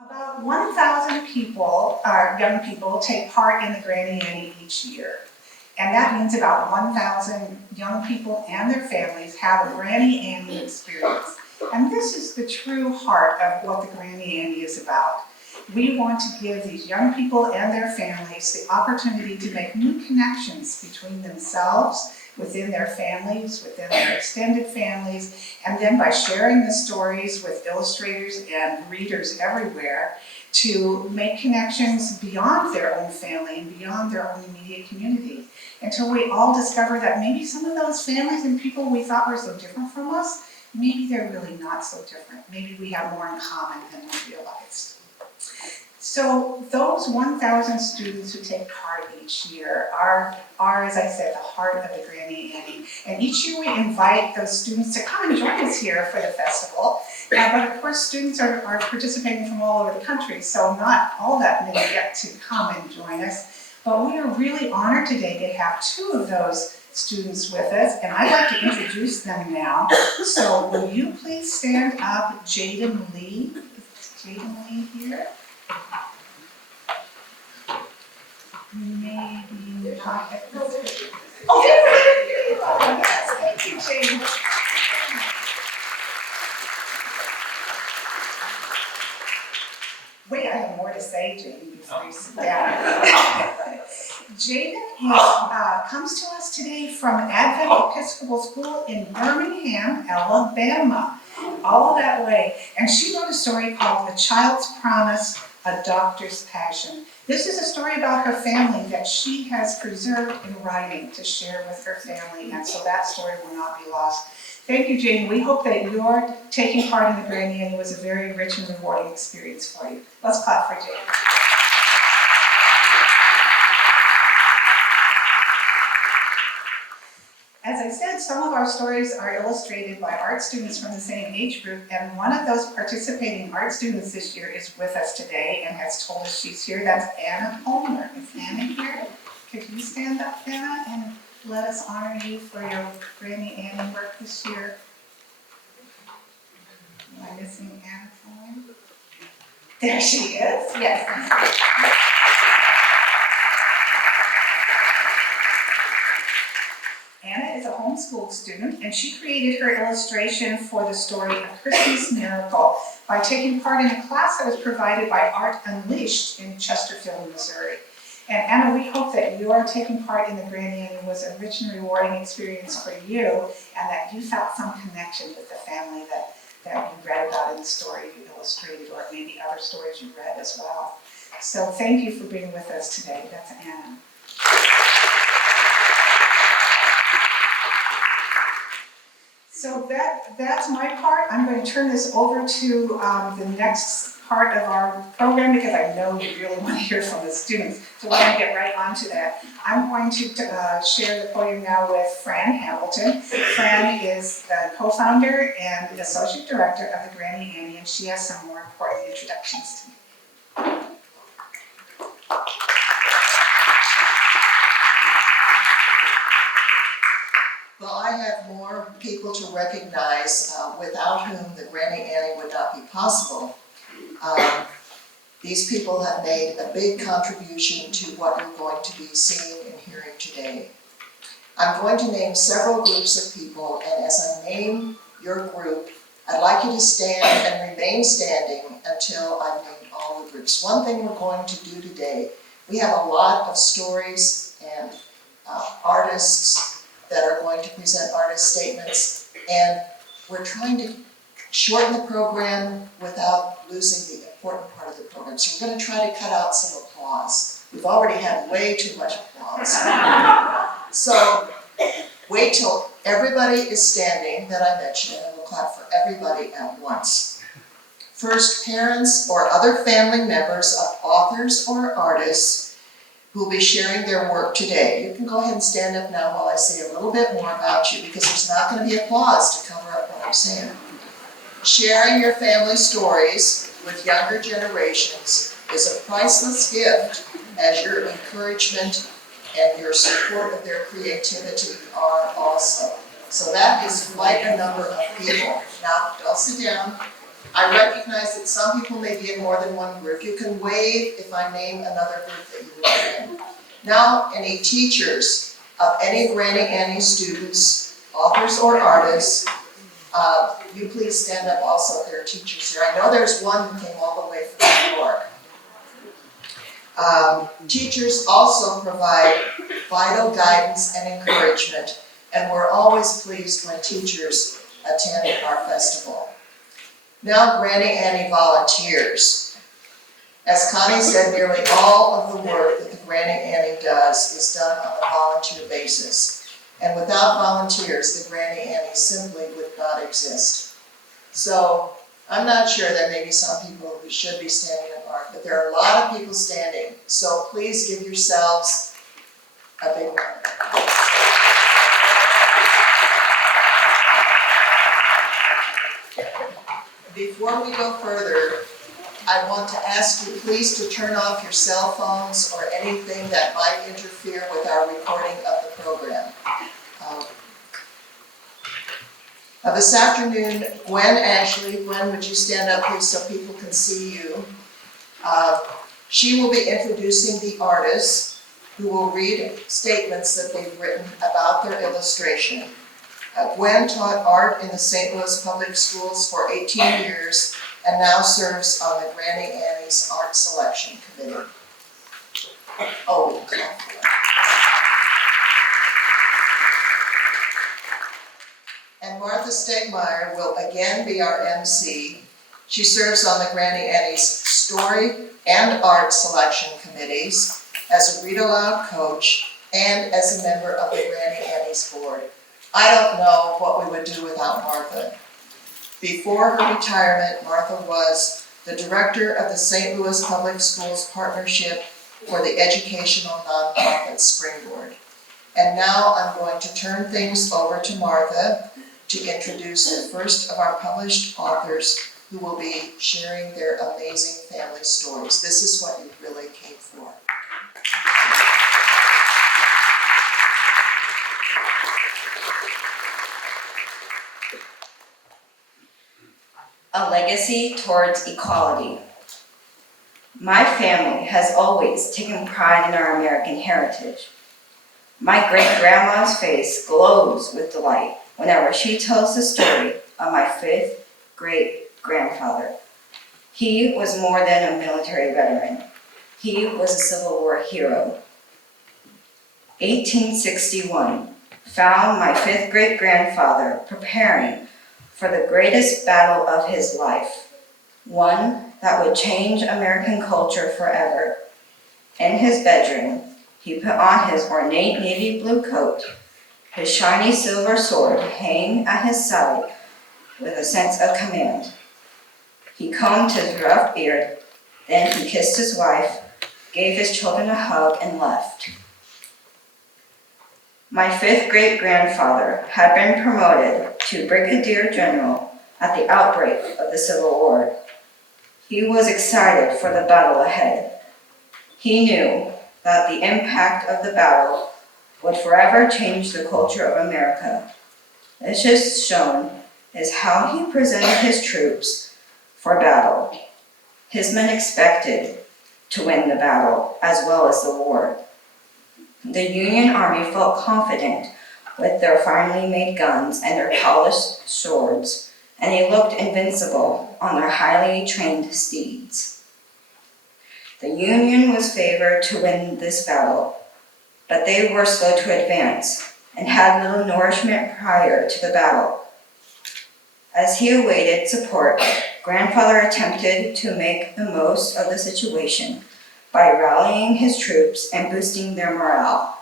About 1,000 people, young people, take part in the Granny Annie each year. And that means about 1,000 young people and their families have a Granny Annie experience. And this is the true heart of what the Granny Annie is about. We want to give these young people and their families the opportunity to make new connections between themselves, within their families, within their extended families, and then by sharing the stories with illustrators and readers everywhere, to make connections beyond their own family and beyond their own immediate community, until we all discover that maybe some of those families and people we thought were so different from us, maybe they're really not so different. Maybe we have more in common than we realized. So those 1,000 students who take part each year are, as I said, the heart of the Granny Annie. And each year we invite those students to come and join us here for the festival. But of course, students are participating from all over the country, so not all that many get to come and join us. But we are really honored today to have two of those students with us, and I'd like to introduce them now. So will you please stand up, Jaden Lee? Is Jaden Lee here? Maybe not. Oh, there you are. Yes, thank you, Jaden. Wait, I have more to say, Jaden, before you sit down. Jaden comes to us today from Advent Episcopal School in Birmingham, Alabama, all that way. And she wrote a story called A Child's Promise, A Doctor's Passion. This is a story about her family that she has preserved in writing to share with her family, and so that story will not be lost. Thank you, Jane. We hope that your taking part in the Granny Annie was a very rich and rewarding experience for you. Let's clap for Jane. As I said, some of our stories are illustrated by art students from the same age group, and one of those participating art students this year is with us today and has told us she's here. That's Anna Palmer. Is Anna here? Could you stand up, Anna, and let us honor you for your Granny Annie work this year? Am I missing Anna Palmer? There she is. Yes. Anna is a homeschooled student, and she created her illustration for the story A Christmas Miracle by taking part in a class that was provided by Art Unleashed in Chesterfield, Missouri. And Anna, we hope that your taking part in the Granny Annie was a rich and rewarding experience for you, and that you felt some connection with the family that you read about in the story you illustrated, or maybe other stories you read as well. So thank you for being with us today. That's Anna. So that's my part. I'm going to turn this over to the next part of our program, because I know you really want to hear from the students. So we're going to get right on to that. I'm going to share the podium now with Fran Hamilton. Fran is the co-founder and associate director of the Granny Annie, and she has some more important introductions to me. Well, I have more people to recognize without whom the Granny Annie would not be possible. These people have made a big contribution to what you're going to be seeing and hearing today. I'm going to name several groups of people, and as I name your group, I'd like you to stand and remain standing until I've named all the groups. One thing we're going to do today, we have a lot of stories and artists that are going to present artist statements, and we're trying to shorten the program without losing the important part of the program. So we're going to try to cut out some applause. We've already had way too much applause. So wait till everybody is standing that I mentioned, and we'll clap for everybody at once. First, parents or other family members of authors or artists who will be sharing their work today. You can go ahead and stand up now while I say a little bit more about you, because there's not going to be applause to cover up what I'm saying. Sharing your family stories with younger generations is a priceless gift, as your encouragement and your support of their creativity are also. So that is quite a number of people. Now, don't sit down. I recognize that some people may be in more than one group. You can wave if I name another group that you are in. Now, any teachers of any Granny Annie students, authors or artists, you please stand up also if there are teachers here. I know there's one who came all the way from New York. Teachers also provide vital guidance and encouragement, and we're always pleased when teachers attend our festival. Now, Granny Annie volunteers. As Connie said, nearly all of the work that the Granny Annie does is done on a volunteer basis. And without volunteers, the Granny Annie simply would not exist. So, I'm not sure, there may be some people who should be standing apart, but there are a lot of people standing. So please give yourselves a big round. Before we go further, I want to ask you please to turn off your cell phones or anything that might interfere with our recording of the program. This afternoon, Gwen Ashley, Gwen, would you stand up please so people can see you? She will be introducing the artists who will read statements that they've written about their illustration. Gwen taught art in the St. Louis Public Schools for 18 years and now serves on the Granny Annie's Art Selection Committee. Oh, and Martha Stegmeyer will again be our MC. She serves on the Granny Annie's Story and Art Selection Committees as a read-aloud coach and as a member of the Granny Annie's board. I don't know what we would do without Martha. Before her retirement, Martha was the director of the St. Louis Public Schools Partnership for the Educational Nonprofit Springboard. And now I'm going to turn things over to Martha to introduce the first of our published authors who will be sharing their amazing family stories. This is what you really came for. A legacy towards equality. My family has always taken pride in our American heritage. My great-grandma's face glows with delight whenever she tells the story of my fifth great-grandfather. He was more than a military veteran. He was a Civil War hero. 1861 found my fifth great-grandfather preparing for the greatest battle of his life, one that would change American culture forever. In his bedroom, he put on his ornate navy blue coat, his shiny silver sword hanging at his side with a sense of command. He combed his rough beard, then he kissed his wife, gave his children a hug, and left. My fifth great-grandfather had been promoted to brigadier general at the outbreak of the Civil War. He was excited for the battle ahead. He knew that the impact of the battle would forever change the culture of America. This is shown is how he presented his troops for battle. His men expected to win the battle as well as the war. The Union Army felt confident with their finely made guns and their polished swords, and they looked invincible on their highly trained steeds. The Union was favored to win this battle, but they were slow to advance and had little nourishment prior to the battle. As he awaited support, Grandfather attempted to make the most of the situation by rallying his troops and boosting their morale.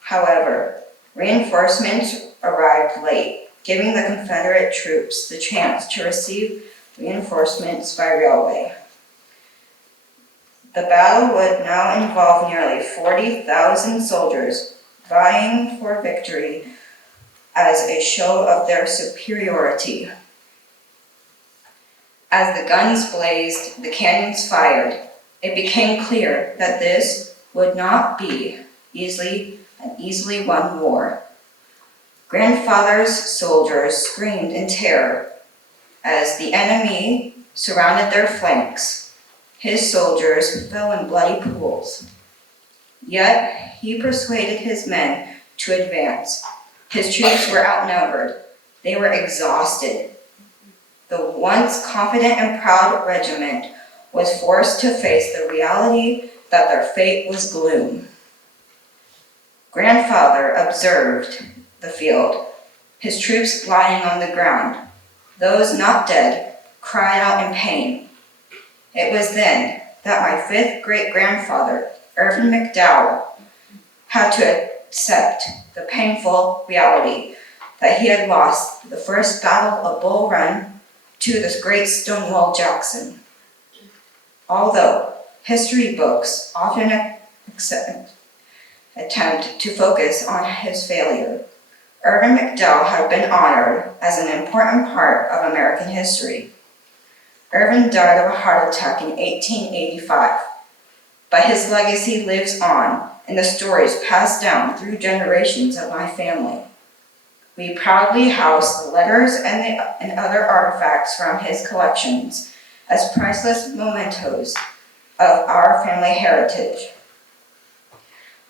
However, reinforcements arrived late, giving the Confederate troops the chance to receive reinforcements by railway. The battle would now involve nearly 40,000 soldiers vying for victory as a show of their superiority. As the guns blazed, the cannons fired, it became clear that this would not be an easily won war. Grandfather's soldiers screamed in terror. As the enemy surrounded their flanks, his soldiers fell in bloody pools. Yet he persuaded his men to advance. His troops were outnumbered. They were exhausted. The once confident and proud regiment was forced to face the reality that their fate was gloom. Grandfather observed the field, his troops lying on the ground. Those not dead cried out in pain. It was then that my fifth great-grandfather, Irvin McDowell, had to accept the painful reality that he had lost the first battle of Bull Run to this great Stonewall Jackson. Although history books often attempt to focus on his failure, Irvin McDowell had been honored as an important part of American history. Irvin died of a heart attack in 1885, but his legacy lives on in the stories passed down through generations of my family. We proudly house the letters and other artifacts from his collections as priceless mementos of our family heritage.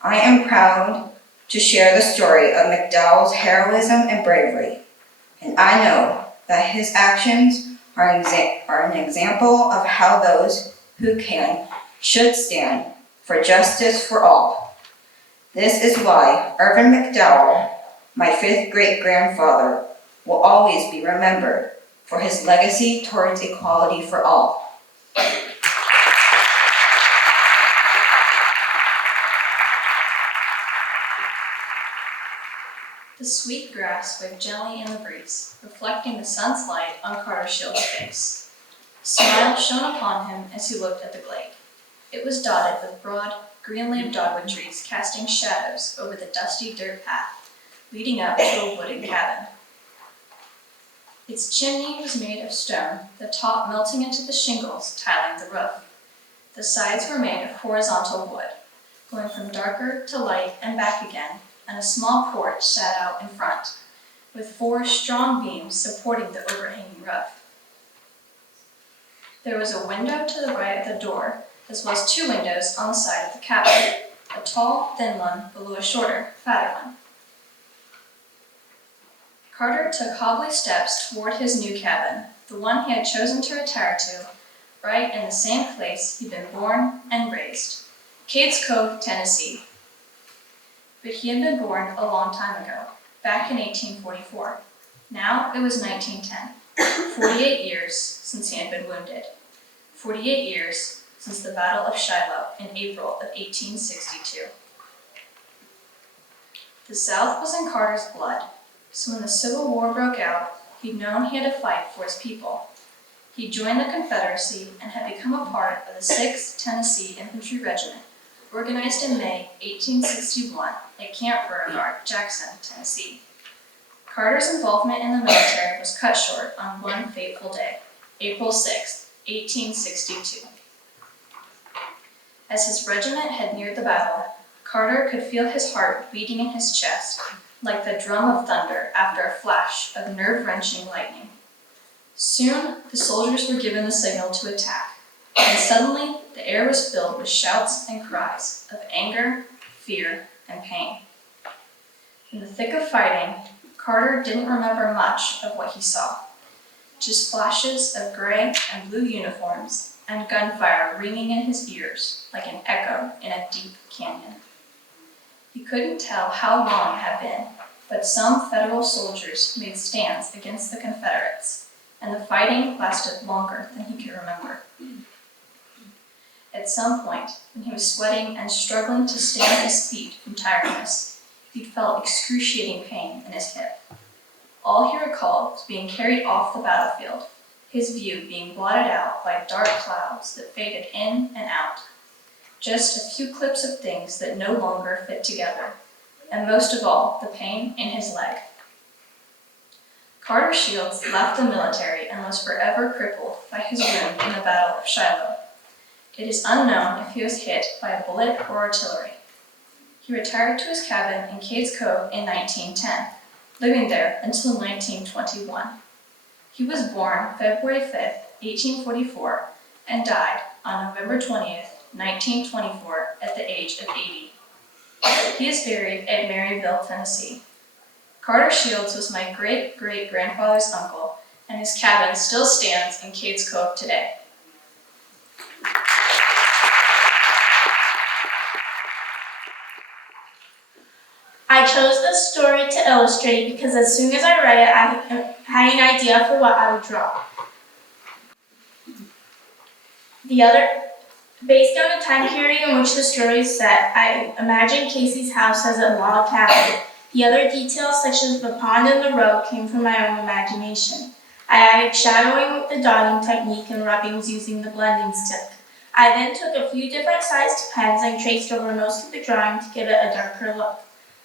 I am proud to share the story of McDowell's heroism and bravery, and I know that his actions are an example of how those who can should stand for justice for all. This is why Irvin McDowell, my fifth great-grandfather, will always be remembered for his legacy towards equality for all. The sweet grass waved gently in the breeze, reflecting the sun's light on Carter Shield's face. A smile shone upon him as he looked at the glade. It was dotted with broad, green-leaved dogwood trees casting shadows over the dusty dirt path, leading up to a wooden cabin. Its chimney was made of stone, the top melting into the shingles tiling the roof. The sides were made of horizontal wood, going from darker to light and back again, and a small porch sat out in front, with 4 strong beams supporting the overhanging roof. There was a window to the right of the door, as well as 2 windows on the side of the cabin, a tall, thin one below a shorter, fatter one. Carter took hobbly steps toward his new cabin, the one he had chosen to retire to, right in the same place he'd been born and raised, Cades Cove, Tennessee. But he had been born a long time ago, back in 1844. Now it was 1910, 48 years since he had been wounded, 48 years since the Battle of Shiloh in April of 1862. The South was in Carter's blood, so when the Civil War broke out, he'd known he had to fight for his people. He joined the Confederacy and had become a part of the 6th Tennessee Infantry Regiment, organized in May 1861 at Camp Beauregard, Jackson, Tennessee. Carter's involvement in the military was cut short on one fateful day, April 6, 1862. As his regiment had neared the battle, Carter could feel his heart beating in his chest, like the drum of thunder after a flash of nerve-wrenching lightning. Soon, the soldiers were given the signal to attack, and suddenly the air was filled with shouts and cries of anger, fear, and pain. In the thick of fighting, Carter didn't remember much of what he saw, just flashes of gray and blue uniforms and gunfire ringing in his ears like an echo in a deep canyon. He couldn't tell how long it had been, but some Federal soldiers made stands against the Confederates, and the fighting lasted longer than he could remember. At some point, when he was sweating and struggling to stay on his feet from tiredness, he felt excruciating pain in his hip. All he recalled was being carried off the battlefield, his view being blotted out by dark clouds that faded in and out. Just a few clips of things that no longer fit together, and most of all, the pain in his leg. Carter Shields left the military and was forever crippled by his wound in the Battle of Shiloh. It is unknown if he was hit by a bullet or artillery. He retired to his cabin in Cades Cove in 1910, living there until 1921. He was born February 5th, 1844, and died on November 20th, 1924, at the age of 80. He is buried at Maryville, Tennessee. Carter Shields was my great-great-grandfather's uncle, and his cabin still stands in Cades Cove today. I chose this story to illustrate because as soon as I read it, I had an idea for what I would draw. Based on the time period in which the story is set, I imagine Casey's house as a log cabin. The other details, such as the pond and the road, came from my own imagination. I added shadowing with the dotting technique and rubbings using the blending stick. I then took a few different sized pens and traced over most of the drawing to give it a darker look.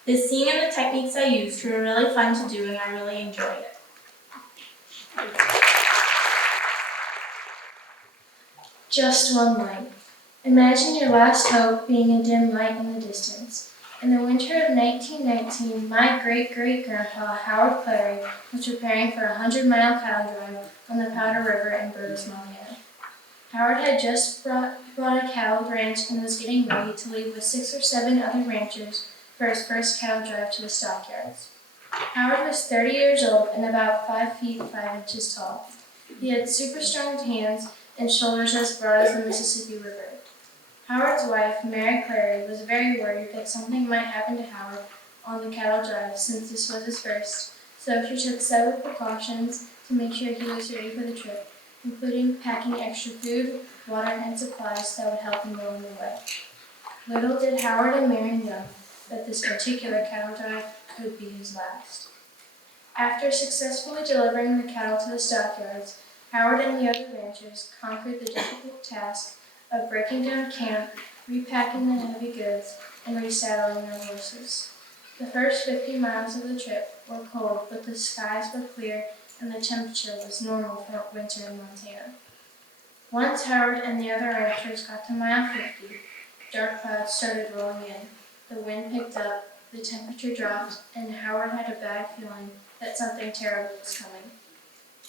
The scene and the techniques I used were really fun to do and I really enjoyed it. Just one light. Imagine your last hope being a dim light in the distance. In the winter of 1919, my great-great-grandpa, Howard Clary, was preparing for a 100-mile cattle drive on the Powder River in Burris, Montana. Howard had just brought a cattle ranch and was getting ready to leave with 6 or 7 other ranchers for his first cattle drive to the stockyards. Howard was 30 years old and about 5 feet 5 inches tall. He had super strong hands and shoulders as broad as the Mississippi River. Howard's wife, Mary Clary, was very worried that something might happen to Howard on the cattle drive since this was his first, so she took several precautions to make sure he was ready for the trip, including packing extra food, water, and supplies that would help him along the way. Little did Howard and Mary know that this particular cattle drive could be his last. After successfully delivering the cattle to the stockyards, Howard and the other ranchers conquered the difficult task of breaking down camp, repacking the heavy goods, and resaddling their horses. The first 50 miles of the trip were cold, but the skies were clear and the temperature was normal for winter in Montana. Once Howard and the other ranchers got to mile 50, dark clouds started rolling in. The wind picked up, the temperature dropped, and Howard had a bad feeling that something terrible was coming.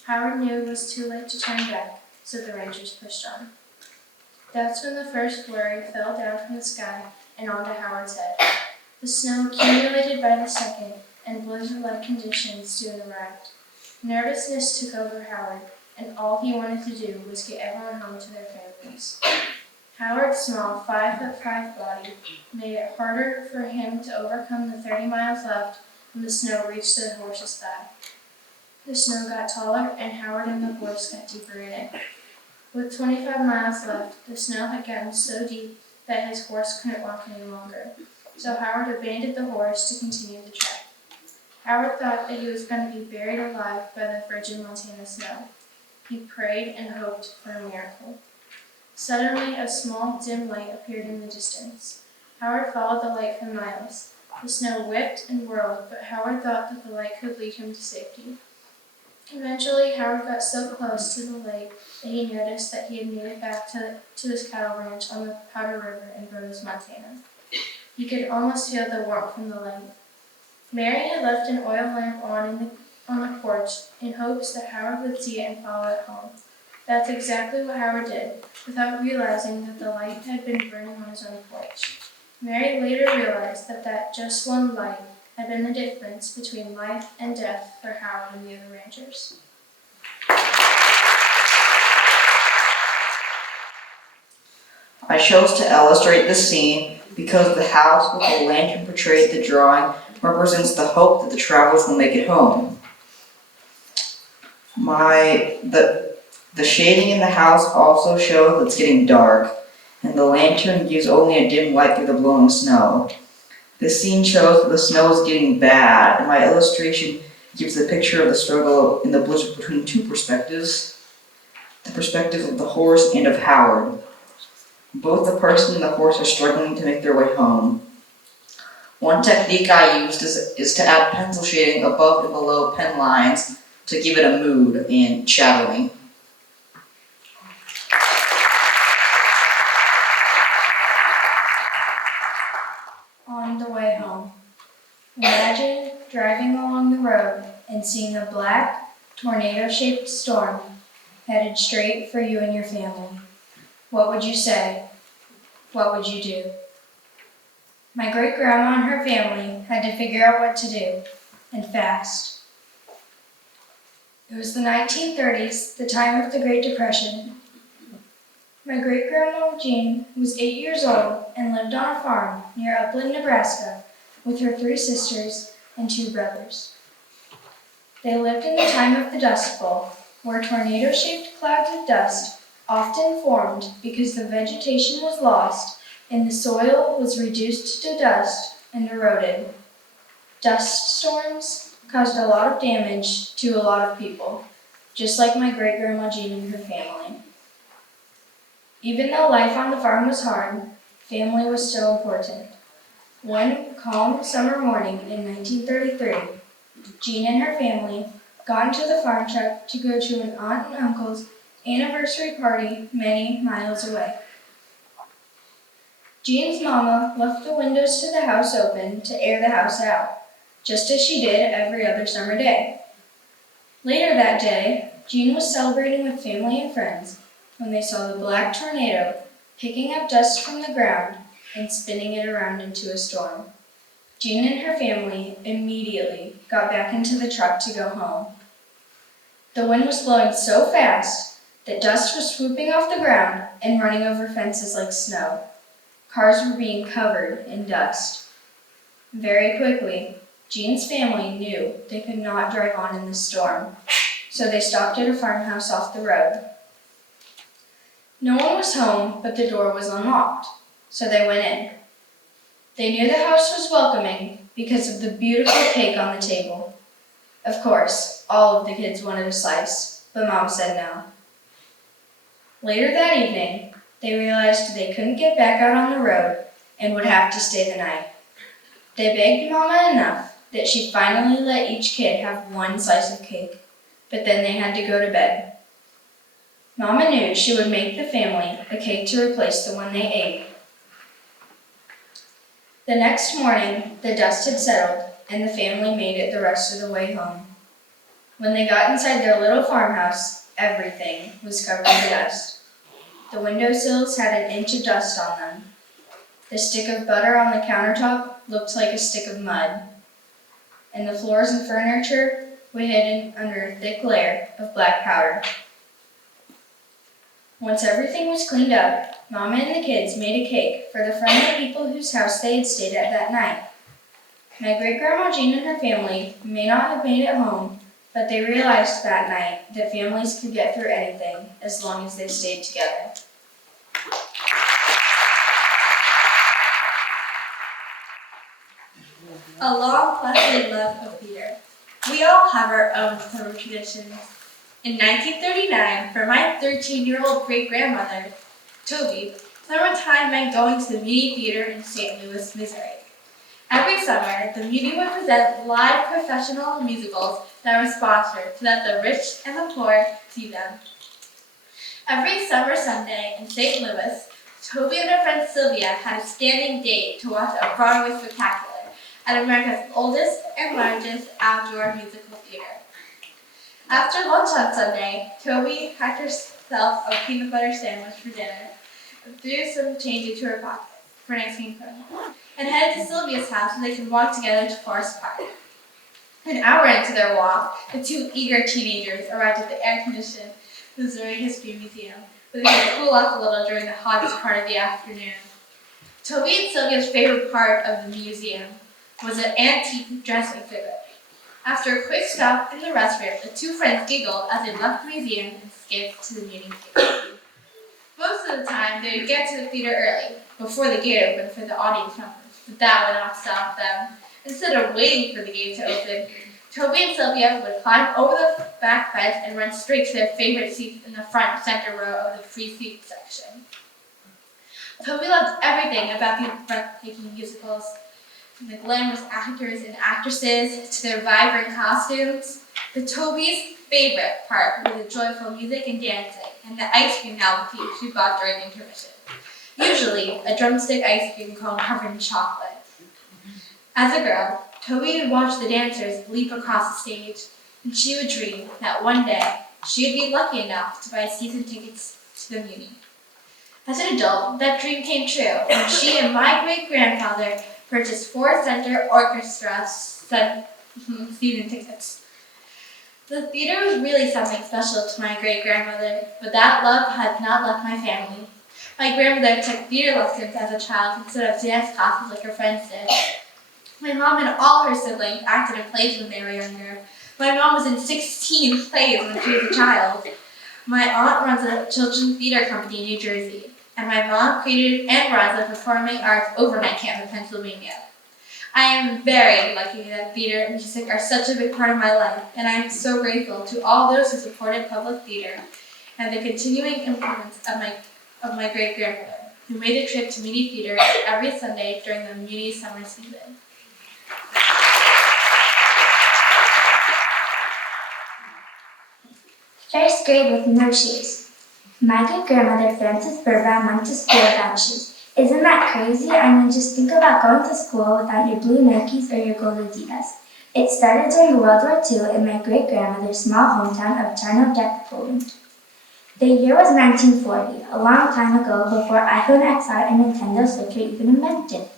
Howard knew it was too late to turn back, so the rangers pushed on. That's when the first flurry fell down from the sky and onto Howard's head. The snow accumulated by the second, and blizzard-like conditions soon arrived. Nervousness took over Howard, and all he wanted to do was get everyone home to their families. Howard's small 5'5" body made it harder for him to overcome the 30 miles left when the snow reached the horse's thigh. The snow got taller, and Howard and the horse got deeper in it. With 25 miles left, the snow had gotten so deep that his horse couldn't walk any longer, so Howard abandoned the horse to continue the trek. Howard thought that he was going to be buried alive by the frigid Montana snow. He prayed and hoped for a miracle. Suddenly, a small, dim light appeared in the distance. Howard followed the light for miles. The snow whipped and whirled, but Howard thought that the light could lead him to safety. Eventually, Howard got so close to the lake that he noticed that he had made it back to his cattle ranch on the Powder River in Burris, Montana. He could almost feel the warmth from the light. Mary had left an oil lamp on the porch in hopes that Howard would see it and follow it home. That's exactly what Howard did, without realizing that the light had been burning on his own porch. Mary later realized that just one light had been the difference between life and death for Howard and the other ranchers. I chose to illustrate this scene because the house with the lantern portrayed the drawing represents the hope that the travelers will make it home. The shading in the house also shows that it's getting dark, and the lantern gives only a dim light through the blowing snow. This scene shows that the snow is getting bad, and my illustration gives a picture of the struggle in the blizzard between two perspectives, the perspective of the horse and of Howard. Both the person and the horse are struggling to make their way home. One technique I used is to add pencil shading above and below pen lines to give it a mood and shadowing. On the way home. Imagine driving along the road and seeing a black, tornado-shaped storm headed straight for you and your family. What would you say? What would you do? My great-grandma and her family had to figure out what to do, and fast. It was the 1930s, the time of the Great Depression. My great-grandma Jean was 8 years old and lived on a farm near Upland, Nebraska, with her 3 sisters and 2 brothers. They lived in the time of the Dust Bowl, where tornado-shaped clouds of dust often formed because the vegetation was lost and the soil was reduced to dust and eroded. Dust storms caused a lot of damage to a lot of people, just like my great-grandma Jean and her family. Even though life on the farm was hard, family was still important. One calm summer morning in 1933, Jean and her family got into the farm truck to go to an aunt and uncle's anniversary party many miles away. Jean's mama left the windows to the house open to air the house out, just as she did every other summer day. Later that day, Jean was celebrating with family and friends when they saw the black tornado picking up dust from the ground and spinning it around into a storm. Jean and her family immediately got back into the truck to go home. The wind was blowing so fast that dust was swooping off the ground and running over fences like snow. Cars were being covered in dust. Very quickly, Jean's family knew they could not drive on in the storm, so they stopped at a farmhouse off the road. No one was home, but the door was unlocked, so they went in. They knew the house was welcoming because of the beautiful cake on the table. Of course, all of the kids wanted a slice, but Mom said no. Later that evening, they realized they couldn't get back out on the road and would have to stay the night. They begged Mama enough that she finally let each kid have one slice of cake, but then they had to go to bed. Mama knew she would make the family a cake to replace the one they ate. The next morning, the dust had settled, and the family made it the rest of the way home. When they got inside their little farmhouse, everything was covered in dust. The windowsills had an inch of dust on them. The stick of butter on the countertop looked like a stick of mud, and the floors and furniture were hidden under a thick layer of black powder. Once everything was cleaned up, Mama and the kids made a cake for the friendly people whose house they had stayed at that night. My great-grandma Jean and her family may not have made it home, but they realized that night that families could get through anything as long as they stayed together. A long, lasting love of theater. We all have our own summer traditions. In 1939, for my 13-year-old great-grandmother, Toby, summertime meant going to the Muni Theater in St. Louis, Missouri. Every summer, the Muni would present live professional musicals that were sponsored so that the rich and the poor could see them. Every summer Sunday in St. Louis, Toby and her friend Sylvia had a standing date to watch a Broadway spectacular at America's oldest and largest outdoor musical theater. After lunch on Sunday, Toby packed herself a peanut butter sandwich for dinner, threw some change into her pocket for an ice cream cone, and headed to Sylvia's house so they could walk together to Forest Park. An hour into their walk, the 2 eager teenagers arrived at the air-conditioned Missouri History Museum, where they could cool off a little during the hottest part of the afternoon. Toby and Sylvia's favorite part of the museum was an antique dress exhibit. After a quick stop in the restroom, the 2 friends giggled as they left the museum and skipped to the Muni Theater. Most of the time, they would get to the theater early, before the gate opened for the audience members, but that would not stop them. Instead of waiting for the gate to open, Toby and Sylvia would climb over the back fence and run straight to their favorite seats in the front center row of the free seat section. Toby loved everything about these breathtaking musicals, from the glamorous actors and actresses to their vibrant costumes. But Toby's favorite part was the joyful music and dancing and the ice cream novelty she bought during intermission. Usually, a drumstick ice cream cone covered in chocolate. As a girl, Toby would watch the dancers leap across the stage, and she would dream that one day she would be lucky enough to buy season tickets to the Muni. As an adult, that dream came true when she and my great-grandfather purchased 4 Center Orchestra season tickets. The theater was really something special to my great-grandmother, but that love had not left my family. My grandmother took theater lessons as a child instead of dance classes like her friends did. My mom and all her siblings acted in plays when they were younger. My mom was in 16 plays when she was a child. My aunt runs a children's theater company in New Jersey, and my mom created and runs a performing arts overnight camp in Pennsylvania. I am very lucky that theater and music are such a big part of my life, and I am so grateful to all those who supported public theater and the continuing influence of my great-grandmother, who made the trip to Muni Theater every Sunday during the Muni summer season. First grade with no shoes. My great-grandmother Frances Burbank went to school without shoes. Isn't that crazy? I mean, just think about going to school without your blue Nikes or your gold Adidas. It started during World War II in my great-grandmother's small hometown of Czarnobyl, Poland. The year was 1940, a long time ago before iPhone XR and Nintendo Switch were even invented.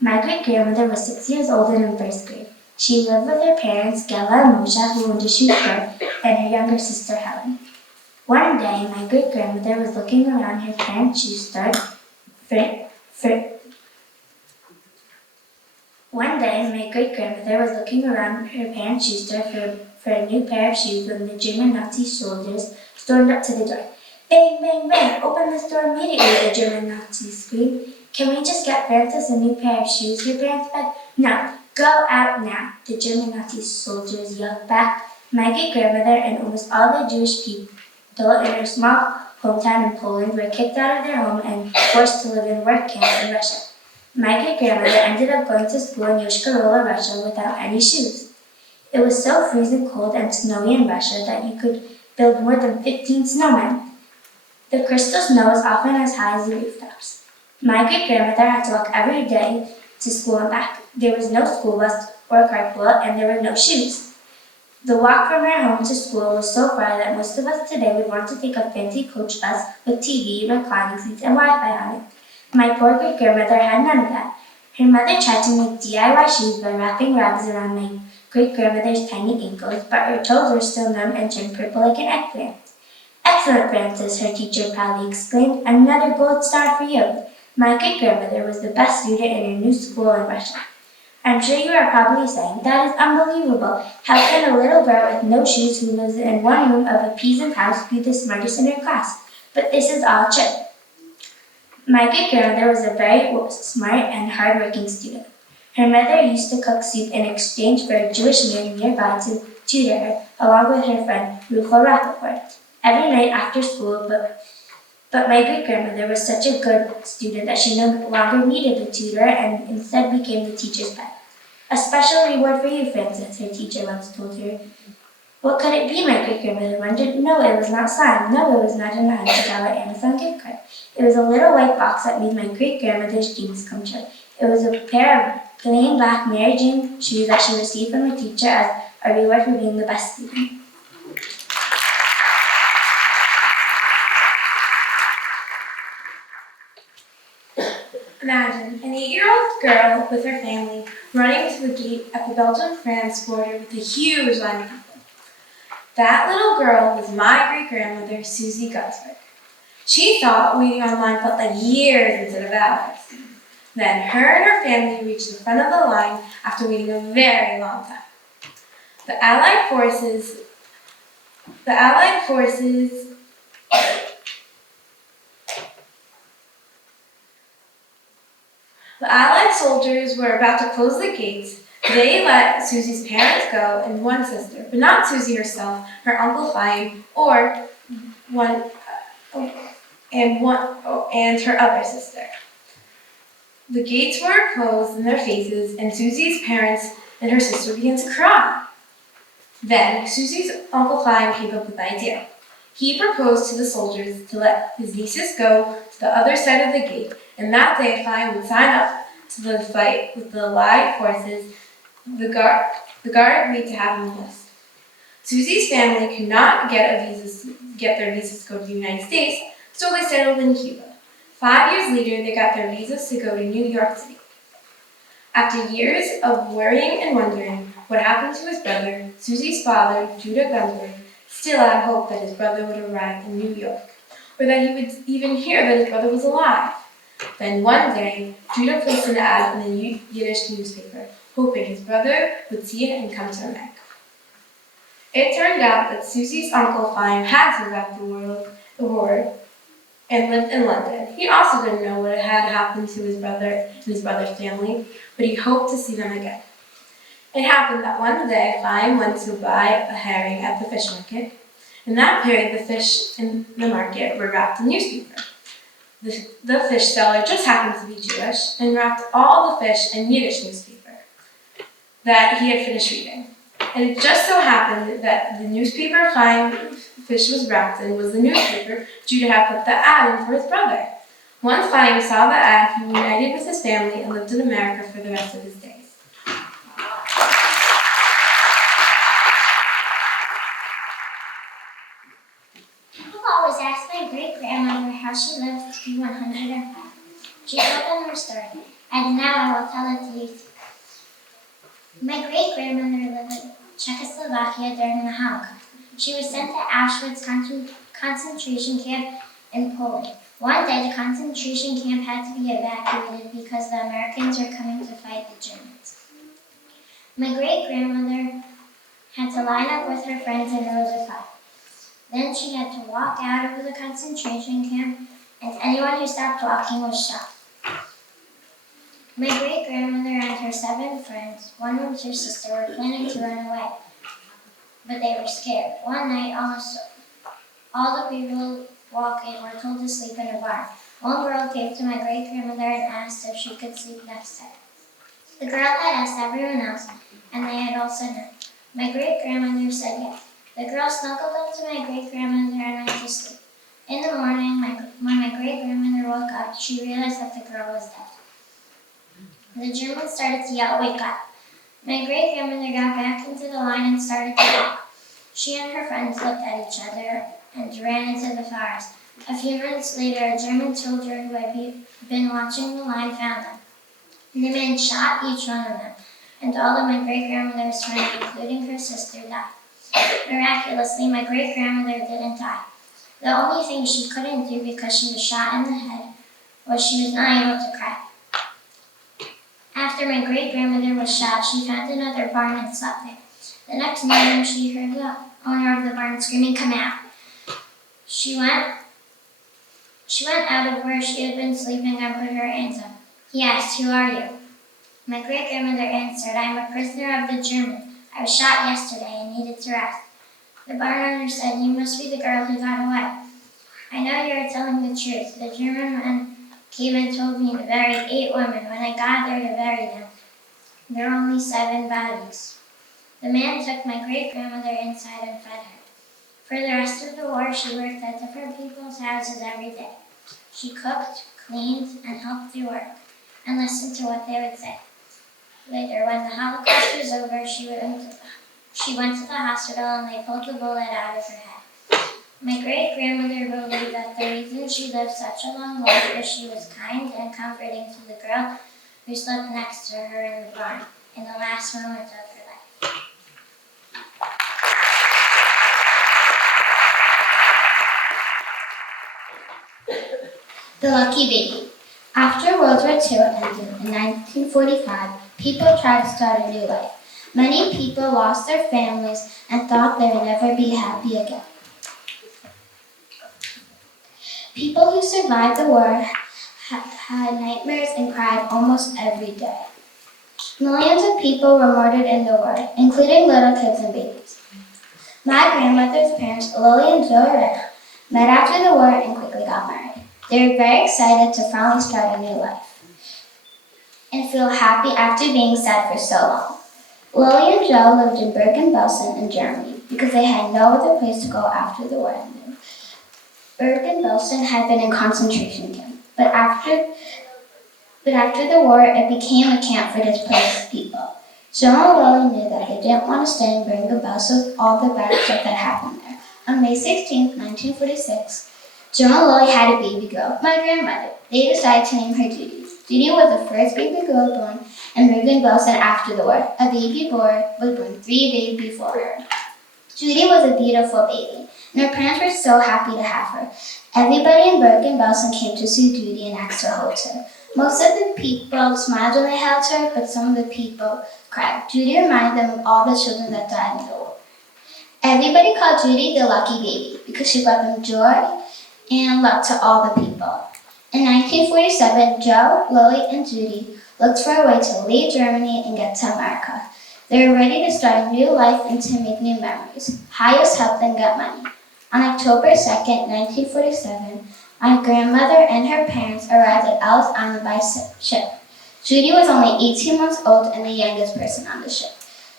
My great-grandmother was 6 years old and in first grade. She lived with her parents, Gela and Moshe, who owned a shoe store, and her younger sister, Helen. One day, my great-grandmother was looking around her parents' shoe store for a new pair of shoes when the German Nazi soldiers stormed up to the door. Bang, bang, bang! Open the door immediately, the German Nazis screamed. Can we just get Frances a new pair of shoes, her parents begged? No, go out now, the German Nazi soldiers yelled back. My great-grandmother and almost all the Jewish people in her small hometown in Poland were kicked out of their home and forced to live in work camps in Russia. My great-grandmother ended up going to school in Yoshkar-Ola, Russia without any shoes. It was so freezing cold and snowy in Russia that you could build more than 15 snowmen. The crystal snow was often as high as the rooftops. My great-grandmother had to walk every day to school and back. There was no school bus or carpool, and there were no shoes. The walk from her home to school was so far that most of us today would want to take a fancy coach bus with TV, reclining seats, and Wi-Fi on it. My poor great-grandmother had none of that. Her mother tried to make DIY shoes by wrapping rags around my great-grandmother's tiny ankles, but her toes were still numb and turned purple like an eggplant. Excellent, Frances, her teacher proudly exclaimed. Another gold star for you. My great-grandmother was the best student in her new school in Russia. I'm sure you are probably saying, that is unbelievable. How can a little girl with no shoes who lives in one room of a peasant house be the smartest in her class? But this is all true. My great-grandmother was a very smart and hard-working student. Her mother used to cook soup in exchange for a Jewish man nearby to tutor her, along with her friend Ruchel Rappaport, every night after school, but my great-grandmother was such a good student that she no longer needed a tutor and instead became the teacher's pet. A special reward for you, Frances, her teacher once told her. What could it be, my great-grandmother wondered? No, it was not slime. No, it was not a $9 Amazon gift card. It was a little white box that made my great-grandmother's dreams come true. It was a pair of plain black Mary Jane shoes that she received from her teacher as a reward for being the best student. Imagine an 8-year-old girl with her family running to the gate at the Belgium-France border with a huge line of people. That little girl was my great-grandmother, Susie Gutzberg. She thought waiting online felt like years instead of hours. Then her and her family reached the front of the line after waiting a very long time. The Allied soldiers were about to close the gates. They let Susie's parents go and one sister, but not Susie herself, her Uncle Chaim, and her other sister. The gates were closed in their faces, and Susie's parents and her sister began to cry. Then Susie's Uncle Chaim came up with an idea. He proposed to the soldiers to let his nieces go to the other side of the gate, and that day Chaim would sign up to the fight with the Allied forces. The guard agreed to have him enlist. Susie's family could not get their visas to go to the United States, so they settled in Cuba. 5 years later, they got their visas to go to New York City. After years of worrying and wondering what happened to his brother, Susie's father, Judah Gunsberg, still had hope that his brother would arrive in New York, or that he would even hear that his brother was alive. Then one day, Judah placed an ad in the Yiddish newspaper, hoping his brother would see it and come to America. It turned out that Susie's uncle Fine had survived the war and lived in London. He also didn't know what had happened to his brother and his brother's family, but he hoped to see them again. It happened that one day, Fine went to buy a herring at the fish market. In that period, the fish in the market were wrapped in newspaper. The fish seller just happened to be Jewish and wrapped all the fish in Yiddish newspaper that he had finished reading. And it just so happened that the newspaper Fine fish was wrapped in was the newspaper Judah had put the ad in for his brother. Once Fine saw the ad, he reunited with his family and lived in America for the rest of his days. People always ask my great-grandmother how she lived to be 105. She told them her story, and now I will tell it to you. My great-grandmother lived in Czechoslovakia during the Holocaust. She was sent to Auschwitz concentration camp in Poland. One day, the concentration camp had to be evacuated because the Americans were coming to fight the Germans. My great-grandmother had to line up with her friends in rows of 5. Then she had to walk out of the concentration camp, and anyone who stopped walking was shot. My great-grandmother and her 7 friends, one was her sister, were planning to run away, but they were scared. One night, almost all the people walking were told to sleep in a barn. One girl came to my great-grandmother and asked if she could sleep next to her. The girl had asked everyone else, and they had all said no. My great-grandmother said yes. The girl snuggled up to my great-grandmother and went to sleep. In the morning, when my great-grandmother woke up, she realized that the girl was dead. The Germans started to yell, "Wake up!" My great-grandmother got back into the line and started to walk. She and her friends looked at each other and ran into the forest. A few minutes later, a German soldier who had been watching the line found them. The man shot each one of them, and all of my great-grandmother's friends, including her sister, died. Miraculously, my great-grandmother didn't die. The only thing she couldn't do because she was shot in the head was she was not able to cry. After my great-grandmother was shot, she found another barn and slept there. The next morning, she heard the owner of the barn screaming, "Come out!" She went out of where she had been sleeping and put her hands up. He asked, "Who are you?" My great-grandmother answered, "I am a prisoner of the Germans. I was shot yesterday and needed to rest." The barn owner said, "You must be the girl who got away. I know you are telling the truth. The German men came and told me to bury 8 women. When I got there to bury them, there were only 7 bodies." The man took my great-grandmother inside and fed her. For the rest of the war, she worked at different people's houses every day. She cooked, cleaned, and helped do work, and listened to what they would say. Later, when the Holocaust was over, she went to the hospital and they pulled the bullet out of her head. My great-grandmother believed that the reason she lived such a long life is she was kind and comforting to the girl who slept next to her in the barn in the last moments of her life. The Lucky Baby. After World War II ended in 1945, people tried to start a new life. Many people lost their families and thought they would never be happy again. People who survived the war had nightmares and cried almost every day. Millions of people were murdered in the war, including little kids and babies. My grandmother's parents, Lily and Joe, met after the war and quickly got married. They were very excited to finally start a new life and feel happy after being sad for so long. Lily and Joe lived in Bergen-Belsen in Germany because they had no other place to go after the war ended. Bergen-Belsen had been a concentration camp, but after the war, it became a camp for displaced people. Joan and Lily knew that they didn't want to stay and bring about all the bad stuff that happened there. On May 16, 1946, Joan and Lily had a baby girl, my grandmother. They decided to name her Judy. Judy was the first baby girl born in Reagan Belson after the war. A baby boy was born 3 days before her. Judy was a beautiful baby, and her parents were so happy to have her. Everybody in Bergen-Belsen came to see Judy and asked to hold her. Most of the people smiled when they held her, but some of the people cried. Judy reminded them of all the children that died in the war. Everybody called Judy the lucky baby because she brought them joy and luck to all the people. In 1947, Joe, Lily, and Judy looked for a way to leave Germany and get to America. They were ready to start a new life and to make new memories. Highest helped them get money. On October 2nd, 1947, my grandmother and her parents arrived at Ellis Island by ship. Judy was only 18 months old and the youngest person on the ship.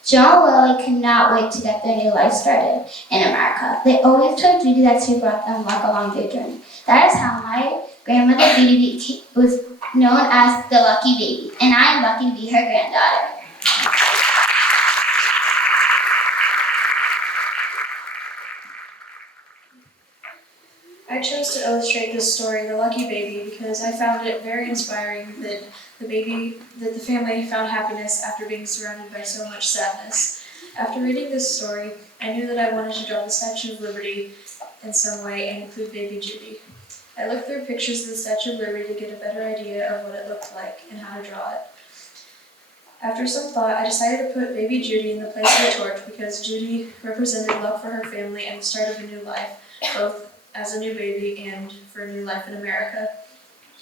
Joe and Lily could not wait to get their new life started in America. They always told Judy that she brought them luck along their journey. That is how my grandmother Judy was known as the lucky baby, and I am lucky to be her granddaughter. I chose to illustrate this story, The Lucky Baby, because I found it very inspiring that the family found happiness after being surrounded by so much sadness. After reading this story, I knew that I wanted to draw the Statue of Liberty in some way and include baby Judy. I looked through pictures of the Statue of Liberty to get a better idea of what it looked like and how to draw it. After some thought, I decided to put baby Judy in the place of the torch because Judy represented luck for her family and the start of a new life, both as a new baby and for a new life in America.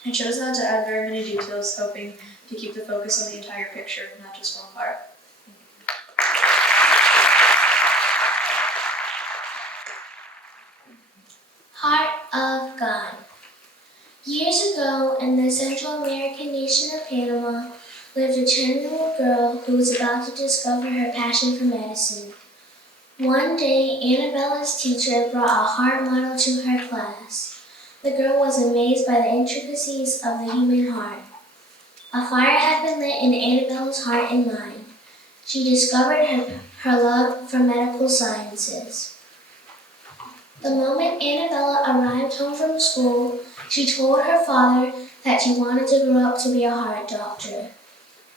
I chose not to add very many details, hoping to keep the focus on the entire picture, not just one part. Heart of God. Years ago, in the Central American nation of Panama, lived a 10-year-old girl who was about to discover her passion for medicine. One day, Annabella's teacher brought a heart model to her class. The girl was amazed by the intricacies of the human heart. A fire had been lit in Annabella's heart and mind. She discovered her love for medical sciences. The moment Annabella arrived home from school, she told her father that she wanted to grow up to be a heart doctor.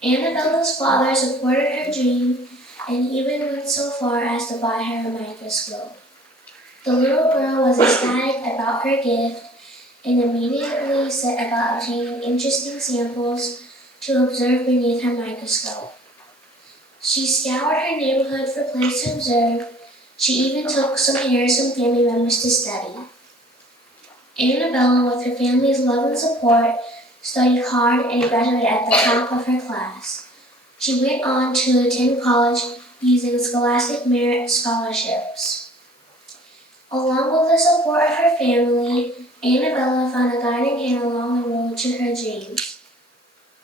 Annabella's father supported her dream and even went so far as to buy her a microscope. The little girl was ecstatic about her gift and immediately set about obtaining interesting samples to observe beneath her microscope. She scoured her neighborhood for plants to observe. She even took some hairs from family members to study. Annabella, with her family's love and support, studied hard and graduated at the top of her class. She went on to attend college using scholastic merit scholarships. Along with the support of her family, Annabella found a guiding hand along the road to her dreams: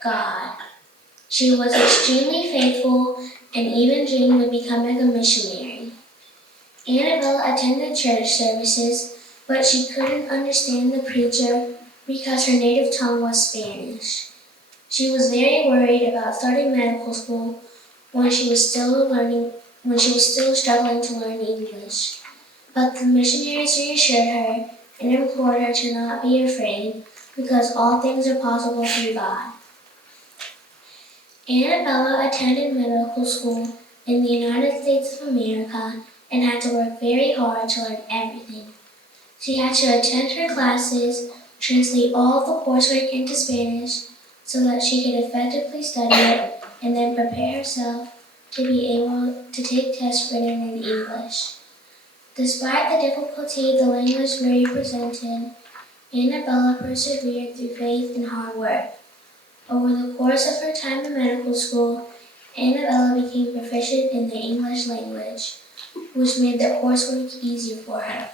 God. She was extremely faithful and even dreamed of becoming a missionary. Annabella attended church services, but she couldn't understand the preacher because her native tongue was Spanish. She was very worried about starting medical school when she was still struggling to learn English. But the missionaries reassured her and implored her to not be afraid because all things are possible through God. Annabella attended medical school in the United States of America and had to work very hard to learn everything. She had to attend her classes, translate all of the coursework into Spanish so that she could effectively study it, and then prepare herself to be able to take tests written in English. Despite the difficulty the language represented, Annabella persevered through faith and hard work. Over the course of her time in medical school, Annabella became proficient in the English language, which made the coursework easier for her.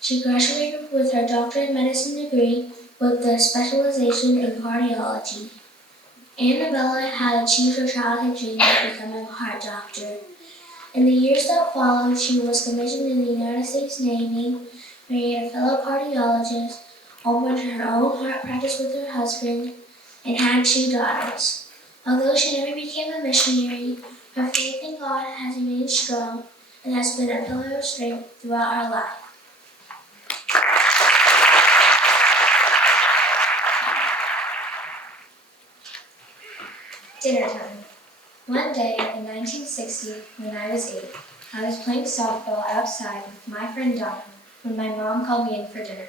She graduated with her doctorate in medicine degree with the specialization in cardiology. Annabella had achieved her childhood dream of becoming a heart doctor. In the years that followed, she was commissioned in the United States Navy, married a fellow cardiologist, opened her own heart practice with her husband, and had 2 daughters. Although she never became a missionary, her faith in God has remained strong and has been a pillar of strength throughout her life. Dinnertime. One day in 1960, when I was 8, I was playing softball outside with my friend Donna when my mom called me in for dinner.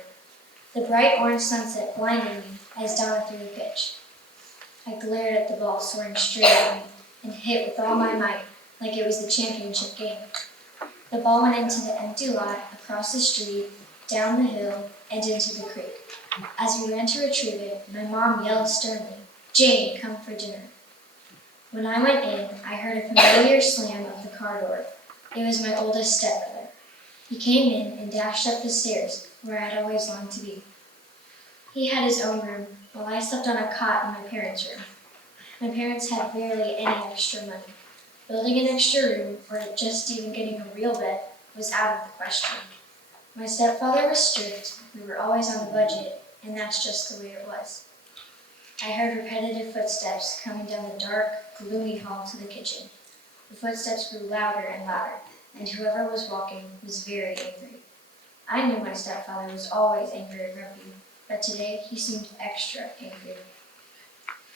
The bright orange sunset blinded me as Donna threw the pitch. I glared at the ball soaring straight at me and hit with all my might like it was the championship game. The ball went into the empty lot, across the street, down the hill, and into the creek. As we ran to retrieve it, my mom yelled sternly, "Jane, come for dinner." When I went in, I heard a familiar slam of the car door. It was my oldest stepbrother. He came in and dashed up the stairs, where I had always longed to be. He had his own room, while I slept on a cot in my parents' room. My parents had barely any extra money. Building an extra room, or just even getting a real bed, was out of the question. My stepfather was strict, we were always on a budget, and that's just the way it was. I heard repetitive footsteps coming down the dark, gloomy hall to the kitchen. The footsteps grew louder and louder, and whoever was walking was very angry. I knew my stepfather was always angry and grumpy, but today he seemed extra angry.